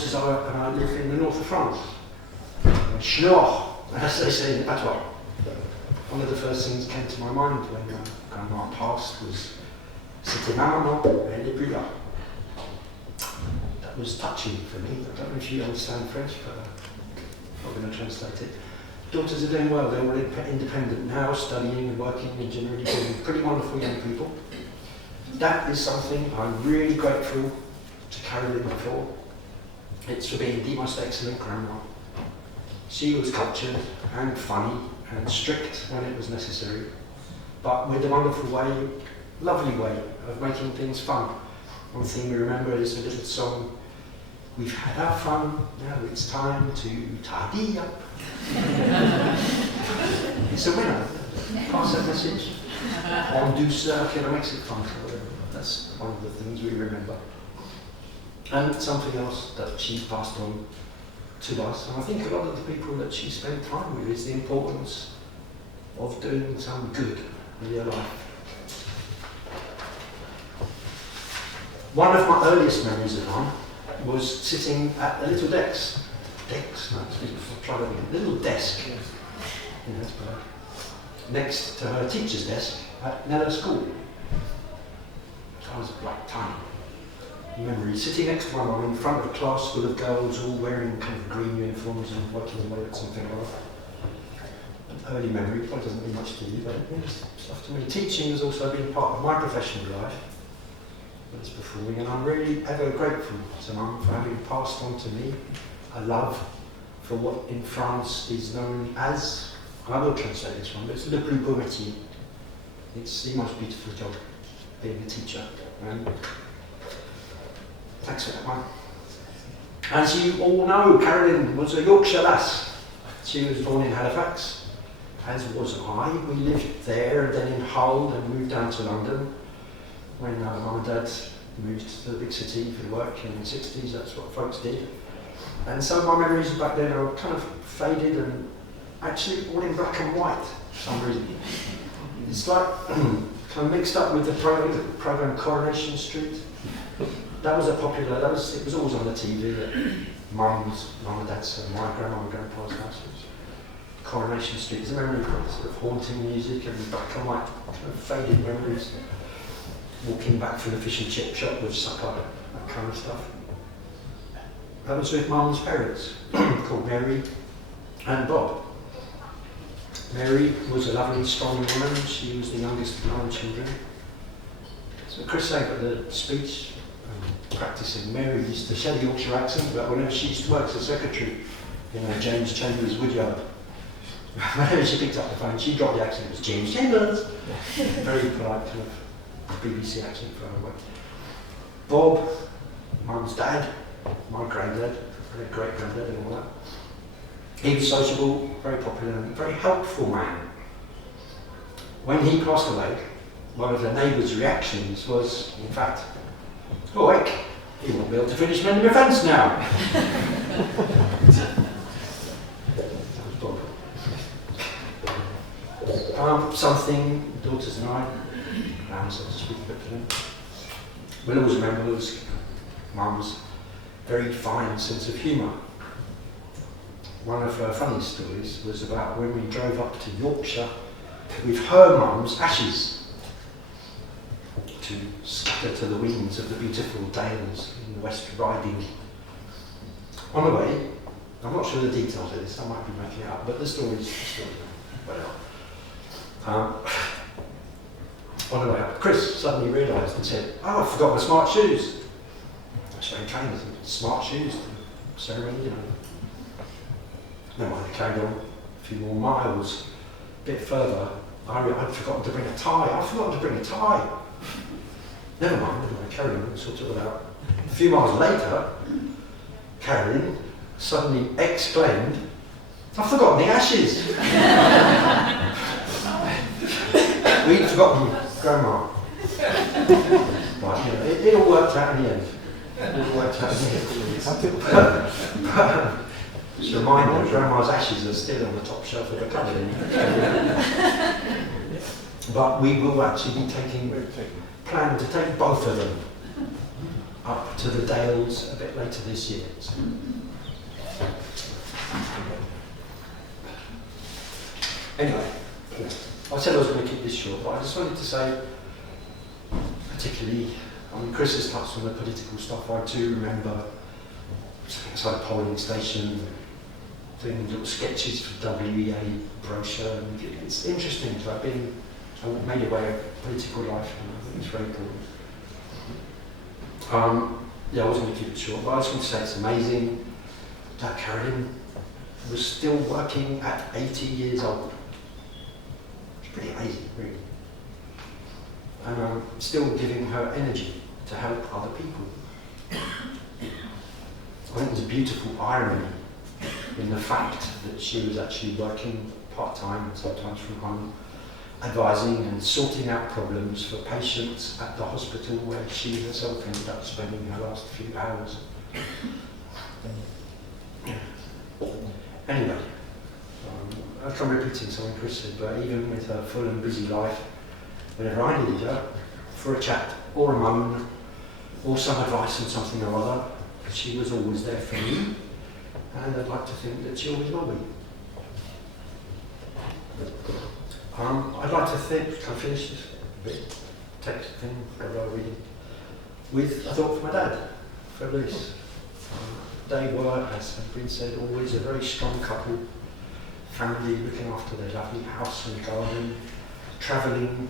daughters and I live in the north of France. Schnorr, as they say in patois. One of the first things that came to my mind when Grandma passed was "C'était ma maman, elle n'est plus là." That was touching for me. I don't know if you understand French, but I'm not going to translate it. Daughters are doing well. They're all independent now, studying and working and generally being pretty wonderful young people. That is something I'm really grateful to Carolyn for. It's for being the most excellent grandma. She was cultured and funny and strict when it was necessary, but with a wonderful way, lovely way of making things fun. One thing we remember is a little song, "We've had our fun, now it's time to tidy up." It's a winner. Pass that message. En douceur, it makes it fun. That's one of the things we remember. And something else that she passed on to us, and I think a lot of the people that she spent time with, is the importance of doing some good in your life. One of my earliest memories of mine was sitting at a little desk. Little desk. Next to her teacher's desk at Nella School. I was like tiny. Memory sitting next to my mum in front of a class full of girls all wearing kind of green uniforms and working away at something like that. An early memory, probably doesn't mean much to you, but it means stuff to me. Teaching has also been part of my professional life. As performing, and I'm really ever grateful to Mum for having passed on to me a love for what in France is known as, I will translate this one, but it's le plus beau métier. It's the most beautiful job, being a teacher. And thanks for that one. As you all know, Carolyn was a Yorkshire lass. She was born in Halifax, as was I. We lived there and then in Hull and moved down to London. When Mum and Dad moved to the big city for work in the 60s, that's what folks did. And so my memories back then are kind of faded and actually all in black and white for some reason. It's like kind of mixed up with the program Coronation Street. That was a popular, it was always on the TV at Mum and Dad's and my grandma and grandpa's houses. Coronation Street is a memory of sort of haunting music and black and white, kind of faded memories. Walking back from the fish and chip shop with supper, that kind of stuff. That was with Mum's parents, called Mary and Bob. Mary was a lovely, strong woman. She was the youngest of 9 children. So Chris saying at the speech, practicing, Mary used to shed a Yorkshire accent, but whenever she used to work as a secretary in James Chambers' woodyard, whenever she picked up the phone, she dropped the accent. It was James Chambers. Very polite kind of BBC accent for her way. Bob, Mum's dad, my granddad, great granddad and all that. He was sociable, very popular and very helpful man. When he passed away, one of the neighbours' reactions was, in fact, "Oh, heck, he won't be able to finish mending my fence now." That was Bob. Something daughters and I, so to speak a bit for them, we'll always remember was Mum's very fine sense of humour. One of her funny stories was about when we drove up to Yorkshire with her mum's ashes to scatter to the winds of the beautiful dales in the West Riding. On the way, I'm not sure the details of this, I might be making it up, but the story's the story. Whatever. On the way up, Chris suddenly realised and said, "Oh, I forgot my smart shoes." I showed trainers and smart shoes, ceremony, you know. Never mind, I carried on a few more miles. A bit further, I'd forgotten to bring a tie. I'd forgotten to bring a tie. Never mind, carried on, sort it all out. A few miles later, Carolyn suddenly exclaimed, "I've forgotten the ashes." We'd forgotten Grandma. Right, you know, it all worked out in the end. Just a reminder, Grandma's ashes are still on the top shelf of the cupboard. But we will actually be plan to take both of them up to the Dales a bit later this year. So. Anyway, I said I was going to keep this short, but I just wanted to say, particularly, Chris has touched on the political stuff. I do remember outside a polling station doing little sketches for WEA brochure, and it's interesting to have made a way of political life, and I think it's very important. Yeah, I wasn't going to keep it short, but I just want to say it's amazing that Carolyn was still working at 80 years old. It's pretty amazing, really. And still giving her energy to help other people. I think there's a beautiful irony in the fact that she was actually working part-time and sometimes from home, advising and sorting out problems for patients at the hospital where she herself ended up spending her last few hours. Anyway, I'll come repeating something Chris said, but even with her full and busy life, whenever I needed her for a chat or a moan or some advice on something or other, she was always there for me, and I'd like to think that she always will be. I'd like to think, can I finish this bit, text thing, whatever I'm reading, with a thought for my dad, for Lewis. They were, as has been said, always a very strong couple, family looking after their lovely house and garden, travelling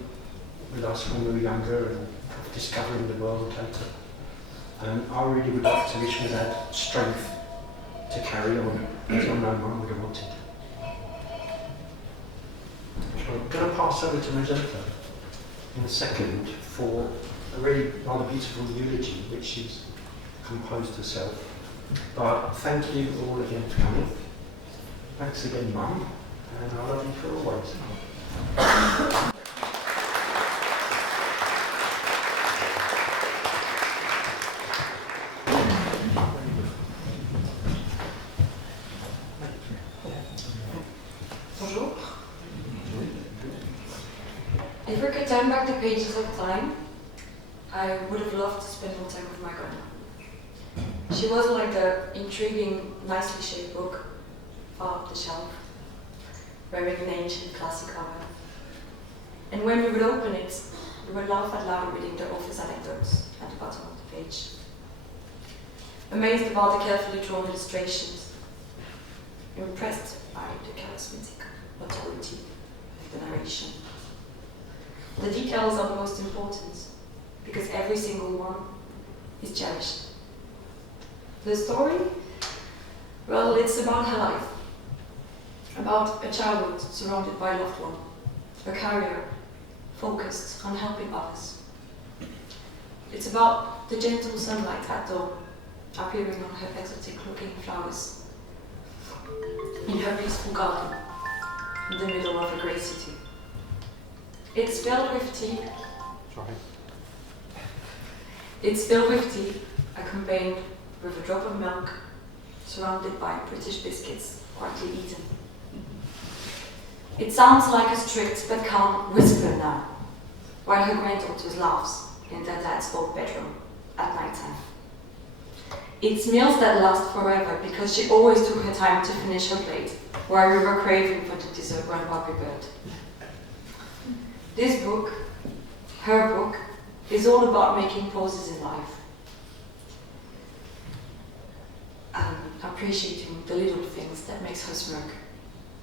with us when we were younger and discovering the world later. And I really would like to wish my dad strength to carry on, as I know Mum would have wanted. I'm going to pass over to Magenta in a second for a really rather beautiful eulogy which she's composed herself. But thank you all again for coming. Thanks again, Mum, and I love you for always. Bonjour. If we could turn back the pages of time, I would have loved to spend more time with my grandma. She was like the intriguing, nicely shaped book far up the shelf, wearing an ancient classic armor. And when we would open it, we would laugh out loud reading the office anecdotes at the bottom of the page. Amazed about the carefully drawn illustrations, impressed by the charismatic authority of the narration. The details are the most important, because every single one is cherished. The story? Well, it's about her life. About a childhood surrounded by a loved one. A career focused on helping others. It's about the gentle sunlight at dawn, appearing on her exotic-looking flowers. In her peaceful garden, in the middle of a great city. It's filled with tea. Sorry. It's filled with tea, accompanied with a drop of milk, surrounded by British biscuits, quietly eaten. It sounds like a strict but calm whisper now, while her granddaughter laughs in their dad's old bedroom at night time. It's meals that last forever because she always took her time to finish her plate, while we were craving for the dessert Grandpa prepared. This book, her book, is all about making pauses in life. Appreciating the little things that makes her smirk,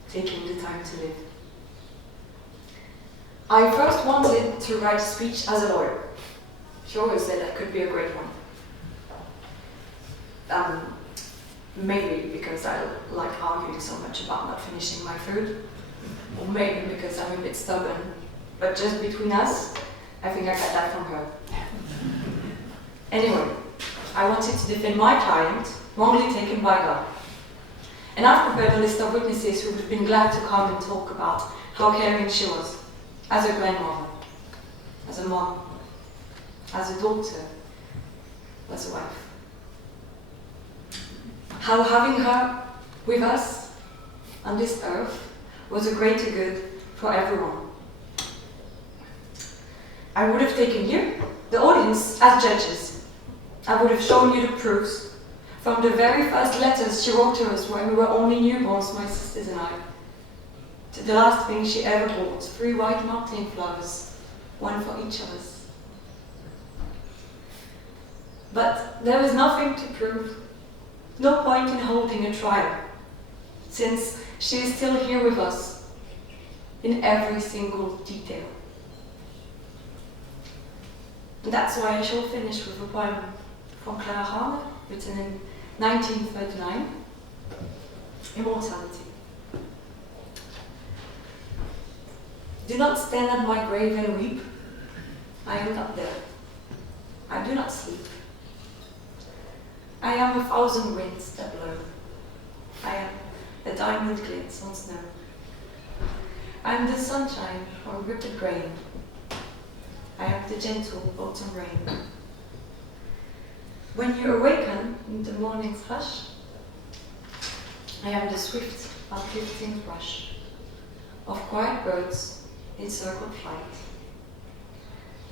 taking the time to live. I first wanted to write a speech as a lawyer. She always said that could be a great one. Maybe because I like arguing so much about not finishing my food, or maybe because I'm a bit stubborn, but just between us, I think I got that from her. Anyway, I wanted to defend my client, wrongly taken by God. And I've prepared a list of witnesses who would have been glad to come and talk about how caring she was, as a grandmother, as a mom, as a daughter, as a wife. How having her with us on this earth was a greater good for everyone. I would have taken you, the audience, as judges. I would have shown you the proofs. From the very first letters she wrote to us when we were only newborns, my sisters and I, to the last thing she ever bought, 3 white martin flowers, one for each of us. But there was nothing to prove, no point in holding a trial, since she is still here with us, in every single detail. And that's why I shall finish with a poem from Clara Harmer, written in 1939, Immortality. Do not stand at my grave and weep. I am not there. I do not sleep. I am 1,000 winds that blow. I am a diamond glints on snow. I am the sunshine or ripped grain. I am the gentle autumn rain. When you awaken in the morning's hush, I am the swift, uplifting rush of quiet birds in circled flight.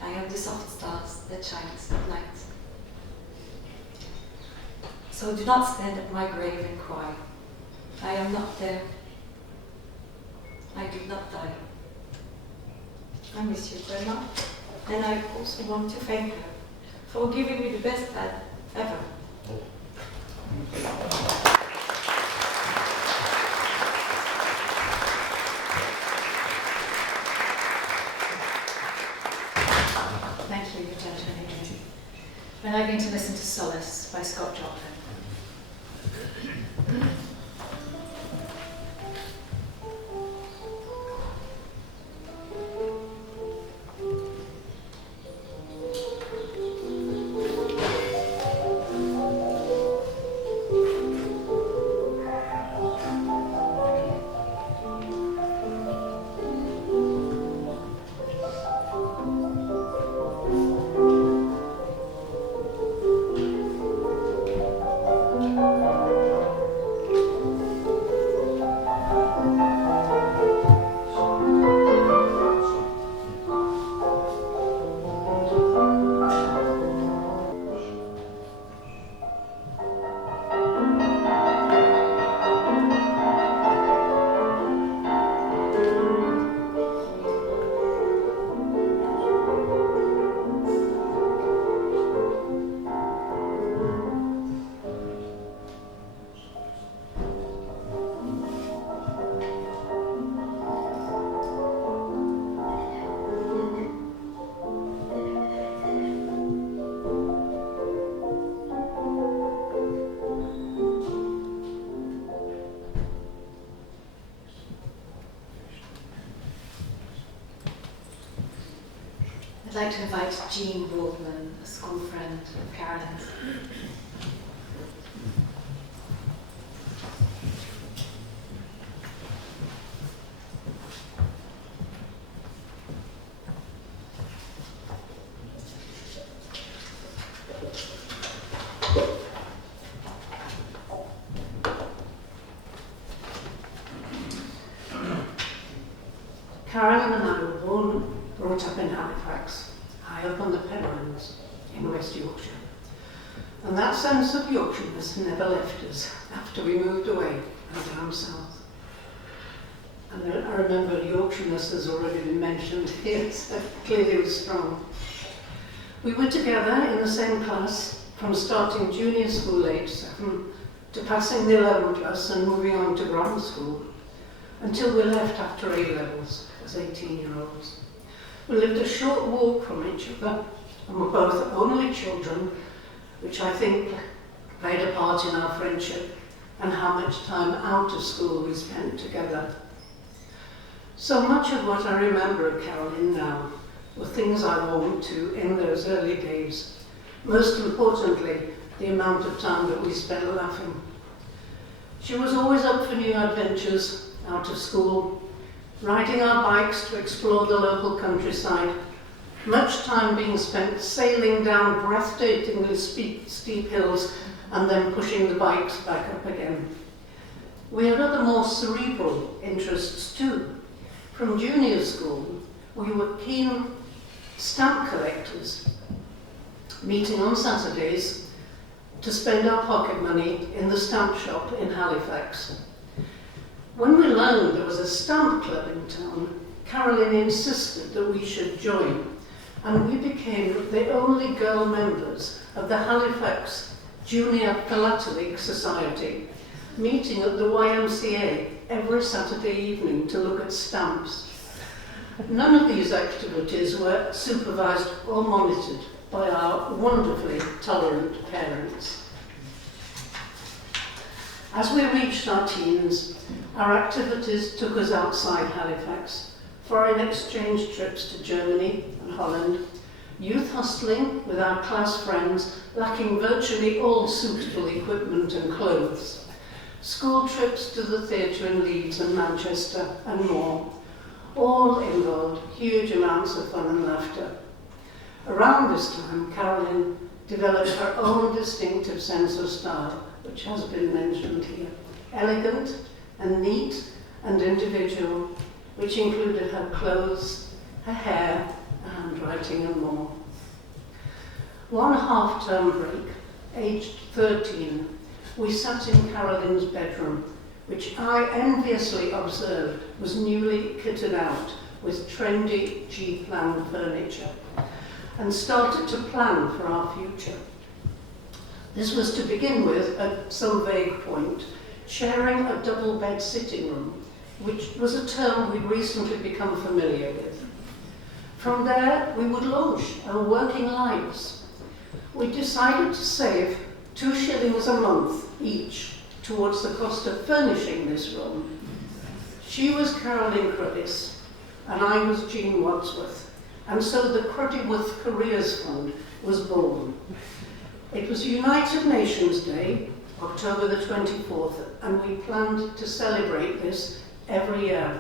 I am the soft stars that shines at night. So do not stand at my grave and cry. I am not there. I did not die. I miss you, Grandma, and I also want to thank her for giving me the best dad ever. Thank you, Judge Adrian. We're now going to listen to Solace by Scott Joplin. I'd like to invite Jean Baldwin, a school friend of Carolyn's. Carolyn and I were brought up in Halifax, high up on the Pembroke in West Yorkshire. And that sense of Yorkshireness never left us after we moved away and down south. And I remember Yorkshireness has already been mentioned here, so clearly it was strong. We were together in the same class from starting junior school age 7 to passing the 11th class and moving on to grammar school until we left after A-levels as 18-year-olds. We lived a short walk from each other and were both only children, which I think played a part in our friendship and how much time out of school we spent together. So much of what I remember of Carolyn now were things I warmed to in those early days. Most importantly, the amount of time that we spent laughing. She was always up for new adventures out of school, riding our bikes to explore the local countryside, much time being spent sailing down breathtakingly steep hills and then pushing the bikes back up again. We had other more cerebral interests too. From junior school, we were keen stamp collectors, meeting on Saturdays to spend our pocket money in the stamp shop in Halifax. When we learned there was a stamp club in town, Carolyn insisted that we should join, and we became the only girl members of the Halifax Junior Philatelic Society, meeting at the YMCA every Saturday evening to look at stamps. None of these activities were supervised or monitored by our wonderfully tolerant parents. As we reached our teens, our activities took us outside Halifax, foreign exchange trips to Germany and Holland, youth hustling with our class friends lacking virtually all suitable equipment and clothes, school trips to the theatre in Leeds and Manchester, and more. All involved huge amounts of fun and laughter. Around this time, Carolyn developed her own distinctive sense of style, which has been mentioned here. Elegant and neat and individual, which included her clothes, her hair, her handwriting and more. One half-term break, aged 13, we sat in Carolyn's bedroom, which I enviously observed was newly kitted out with trendy G-plan furniture, and started to plan for our future. This was to begin with, at some vague point, sharing a double-bed sitting room, which was a term we'd recently become familiar with. From there, we would launch our working lives. We decided to save 2 shillings a month each towards the cost of furnishing this room. She was Carolyn Cruddis, and I was Jean Wadsworth, and so the Cruddyworth Careers Fund was born. It was United Nations Day, October the 24th, and we planned to celebrate this every year.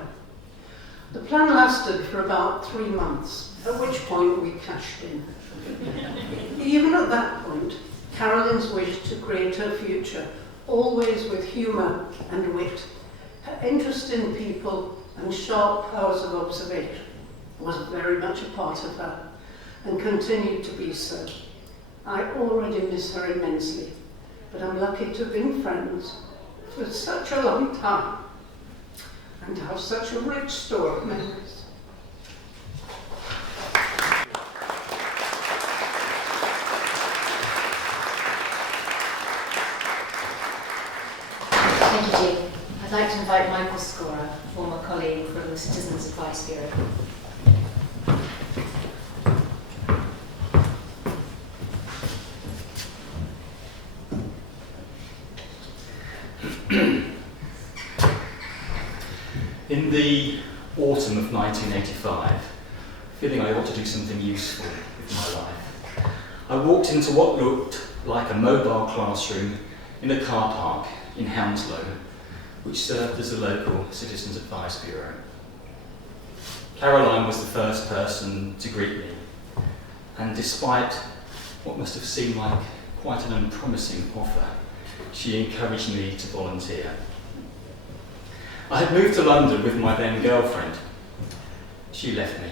The plan lasted for about 3 months, at which point we cashed in. Even at that point, Carolyn's wish to create her future, always with humour and wit, her interest in people and sharp powers of observation, was very much a part of her, and continued to be so. I already miss her immensely, but I'm lucky to have been friends for such a long time and have such a rich store of memories. Thank you, Jean. I'd like to invite Michael Scorer, former colleague from the Citizens Advice Bureau. In the autumn of 1985, feeling I ought to do something useful with my life, I walked into what looked like a mobile classroom in a car park in Hounslow, which served as the local Citizens Advice Bureau. Caroline was the first person to greet me, and despite what must have seemed like quite an unpromising offer, she encouraged me to volunteer. I had moved to London with my then girlfriend. She left me.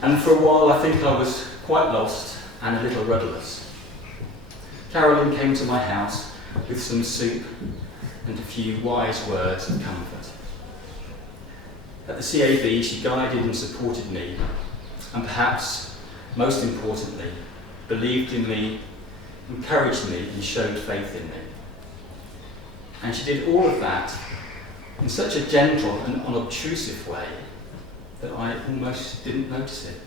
And for a while I think I was quite lost and a little rudderless. Carolyn came to my house with some soup and a few wise words of comfort. At the CAB she guided and supported me, and perhaps most importantly, believed in me, encouraged me and showed faith in me. And she did all of that in such a gentle and unobtrusive way that I almost didn't notice it.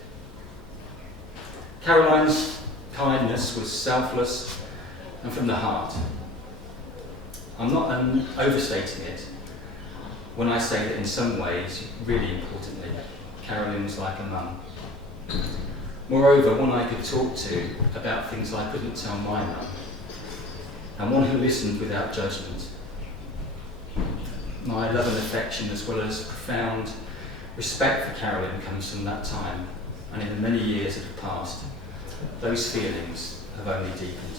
Caroline's kindness was selfless and from the heart. I'm not overstating it when I say that in some ways, really importantly, Carolyn was like a mum. Moreover, one I could talk to about things I couldn't tell my mum, and one who listened without judgment. My love and affection, as well as profound respect for Carolyn, comes from that time, and in the many years that have passed, those feelings have only deepened.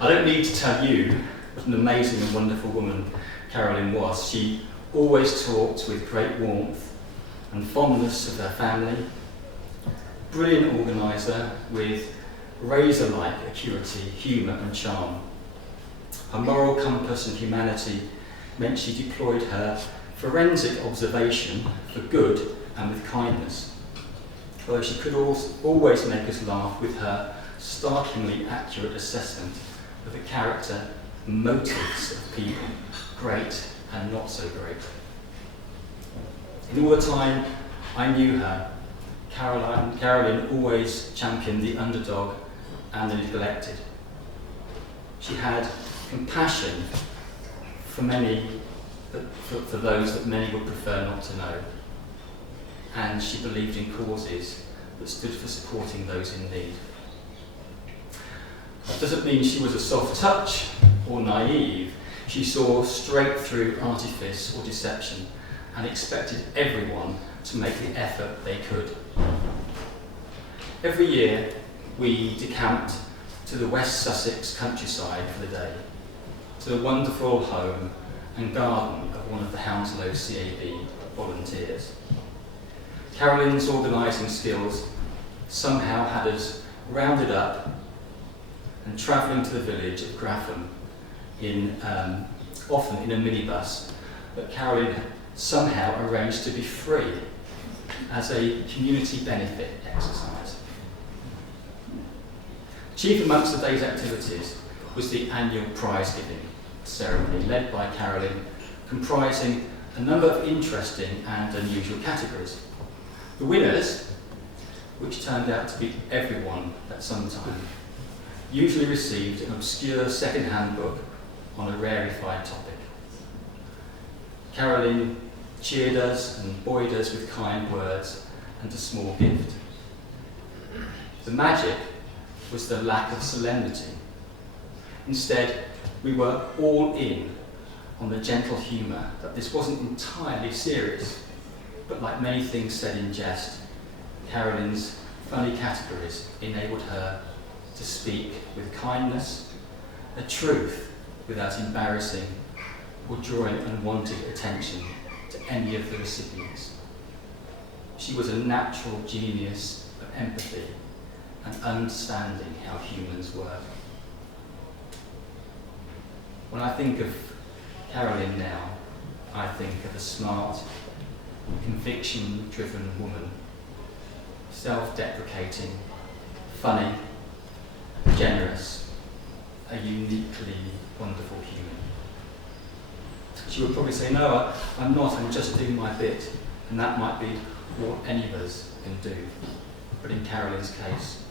I don't need to tell you what an amazing and wonderful woman Carolyn was. She always talked with great warmth and fondness of her family, brilliant organiser with razor-like acuity, humour and charm. Her moral compass and humanity meant she deployed her forensic observation for good and with kindness, although she could always make us laugh with her startlingly accurate assessment of the character and motives of people, great and not so great. In all the time I knew her, Carolyn always championed the underdog and the neglected. She had compassion for for those that many would prefer not to know, and she believed in causes that stood for supporting those in need. That doesn't mean she was a soft touch or naive. She saw straight through artifice or deception and expected everyone to make the effort they could. Every year we decamped to the West Sussex countryside for the day, to the wonderful home and garden of one of the Hounslow CAB volunteers. Carolyn's organising skills somehow had us rounded up and travelling to the village of Graffham often in a minibus that Carolyn somehow arranged to be free as a community benefit exercise. Chief amongst the day's activities was the annual prize giving ceremony led by Carolyn, comprising a number of interesting and unusual categories. The winners, which turned out to be everyone at some time, usually received an obscure second-hand book on a rarefied topic. Carolyn cheered us and buoyed us with kind words and a small gift. The magic was the lack of solemnity. Instead, we were all in on the gentle humour that this wasn't entirely serious, but like many things said in jest, Carolyn's funny categories enabled her to speak with kindness, a truth without embarrassing or drawing unwanted attention to any of the recipients. She was a natural genius of empathy and understanding how humans work. When I think of Carolyn now, I think of a smart, conviction-driven woman, self-deprecating, funny, generous, a uniquely wonderful human. She would probably say, no, I'm not, I'm just doing my bit, and that might be what any of us can do. But in Carolyn's case,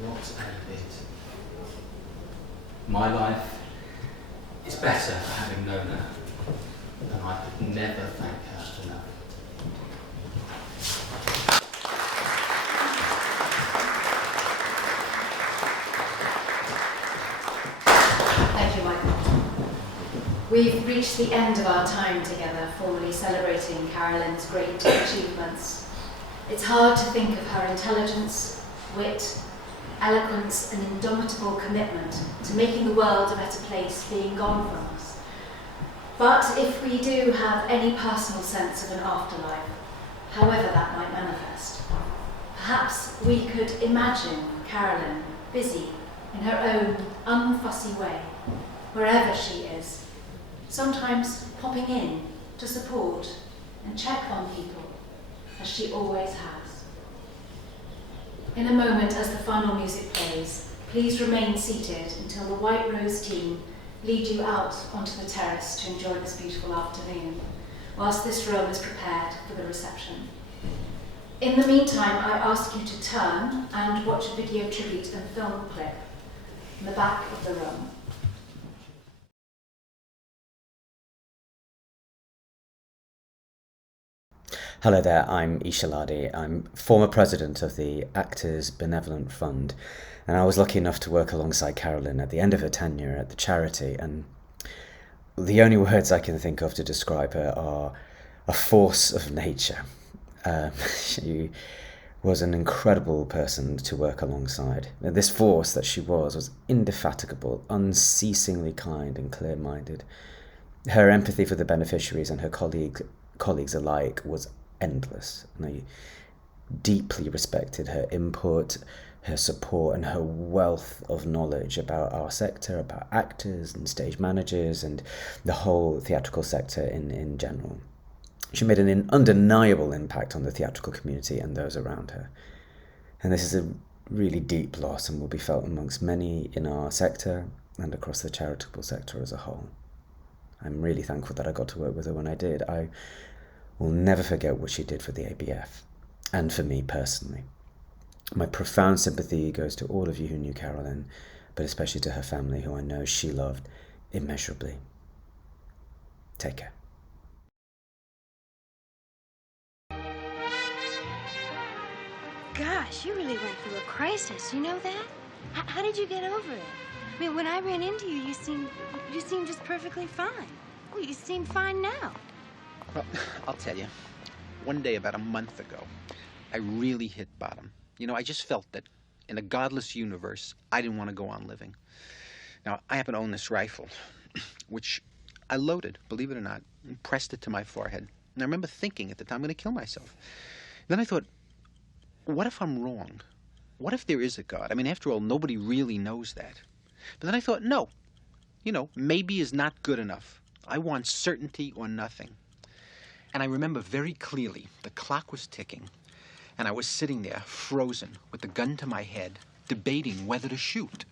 what a bit. My life is better for having known her, and I could never thank her enough. Thank you, Michael. We've reached the end of our time together, formally celebrating Carolyn's great achievements. It's hard to think of her intelligence, wit, eloquence and indomitable commitment to making the world a better place being gone from us. But if we do have any personal sense of an afterlife, however that might manifest, perhaps we could imagine Carolyn busy in her own unfussy way, wherever she is, sometimes popping in to support and check on people, as she always has. In a moment, as the final music plays, please remain seated until the White Rose team lead you out onto the terrace to enjoy this beautiful afternoon, whilst this room is prepared for the reception. In the meantime, I ask you to turn and watch a video tribute and film clip in the back of the room. Hello there, I'm Isha Ladi. I'm former president of the Actors Benevolent Fund, and I was lucky enough to work alongside Carolyn at the end of her tenure at the charity, and the only words I can think of to describe her are a force of nature. She was an incredible person to work alongside. This force that she was indefatigable, unceasingly kind and clear-minded. Her empathy for the beneficiaries and her colleagues alike was endless, and I deeply respected her input, her support and her wealth of knowledge about our sector, about actors and stage managers and the whole theatrical sector in general. She made an undeniable impact on the theatrical community and those around her. And this is a really deep loss and will be felt amongst many in our sector and across the charitable sector as a whole. I'm really thankful that I got to work with her when I did. I will never forget what she did for the ABF and for me personally. My profound sympathy goes to all of you who knew Carolyn, but especially to her family, who I know she loved immeasurably. Take care. Gosh, you really went through a crisis, you know that? How did you get over it? I mean, when I ran into you, you seemed just perfectly fine. Well, you seem fine now. Well, I'll tell you, one day about a month ago, I really hit bottom. You know, I just felt that in a godless universe, I didn't want to go on living. Now, I happen to own this rifle, which I loaded, believe it or not, and pressed it to my forehead. And I remember thinking at the time, I'm going to kill myself. Then I thought, what if I'm wrong? What if there is a God? I mean, after all, nobody really knows that. But then I thought, no, you know, maybe is not good enough. I want certainty or nothing. And I remember very clearly the clock was ticking, and I was sitting there, frozen, with the gun to my head, debating whether to shoot.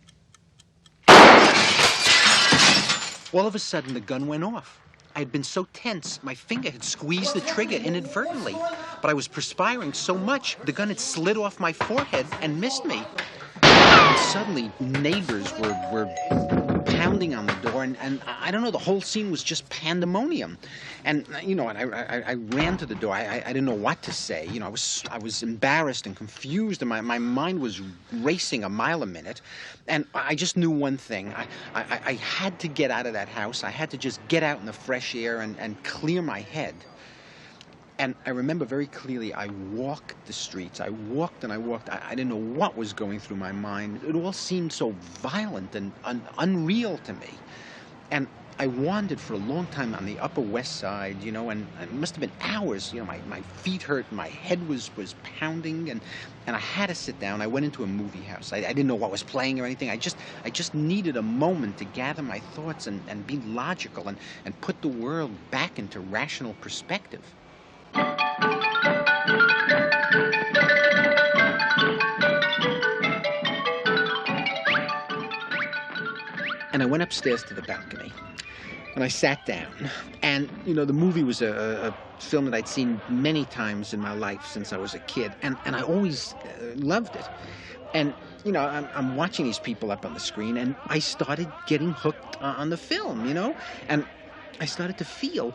All of a sudden, the gun went off. I had been so tense, my finger had squeezed the trigger inadvertently. But I was perspiring so much, the gun had slid off my forehead and missed me. And suddenly, neighbors were pounding on the door, and I don't know, the whole scene was just pandemonium. And, you know, and I ran to the door. I didn't know what to say. You know, I was embarrassed and confused, and my mind was racing a mile a minute. And I just knew one thing. I had to get out of that house. I had to just get out in the fresh air and clear my head. And I remember very clearly, I walked the streets. I walked and I walked. I didn't know what was going through my mind. It all seemed so violent and unreal to me. And I wandered for a long time on the Upper West Side, you know, and it must have been hours. You know, my feet hurt, my head was pounding, and I had to sit down. I went into a movie house. I didn't know what was playing or anything. I just needed a moment to gather my thoughts and be logical and put the world back into rational perspective. And I went upstairs to the balcony, and I sat down. And, you know, the movie was a film that I'd seen many times in my life since I was a kid, and I always loved it. And, you know, I'm watching these people up on the screen, and I started getting hooked on the film, you know? And I started to feel,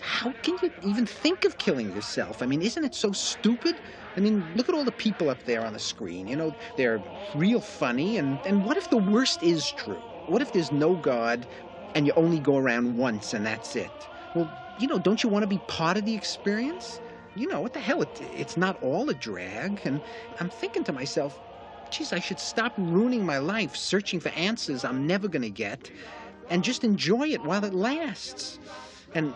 how can you even think of killing yourself? I mean, isn't it so stupid? I mean, look at all the people up there on the screen. You know, they're real funny, and what if the worst is true? What if there's no God and you only go around once and that's it? Well, you know, don't you want to be part of the experience? You know, what the hell? It's not all a drag. And I'm thinking to myself, geez, I should stop ruining my life searching for answers I'm never going to get and just enjoy it while it lasts. And,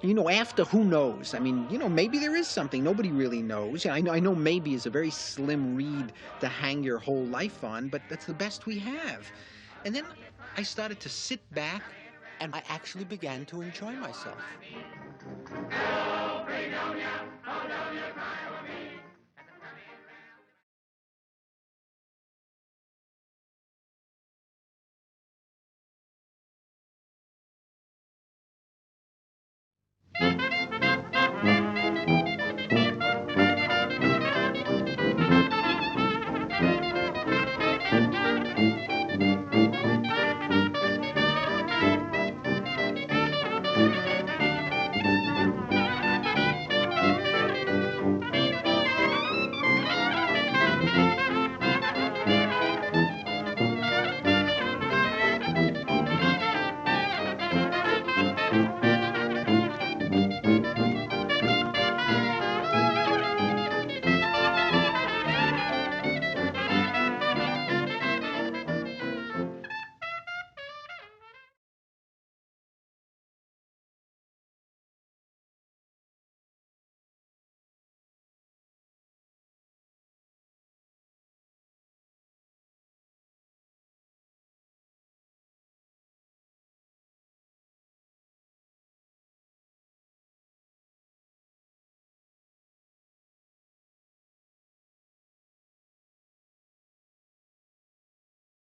you know, after, who knows? I mean, you know, maybe there is something. Nobody really knows. I know maybe is a very slim reed to hang your whole life on, but that's the best we have. And then I started to sit back, and I actually began to enjoy myself.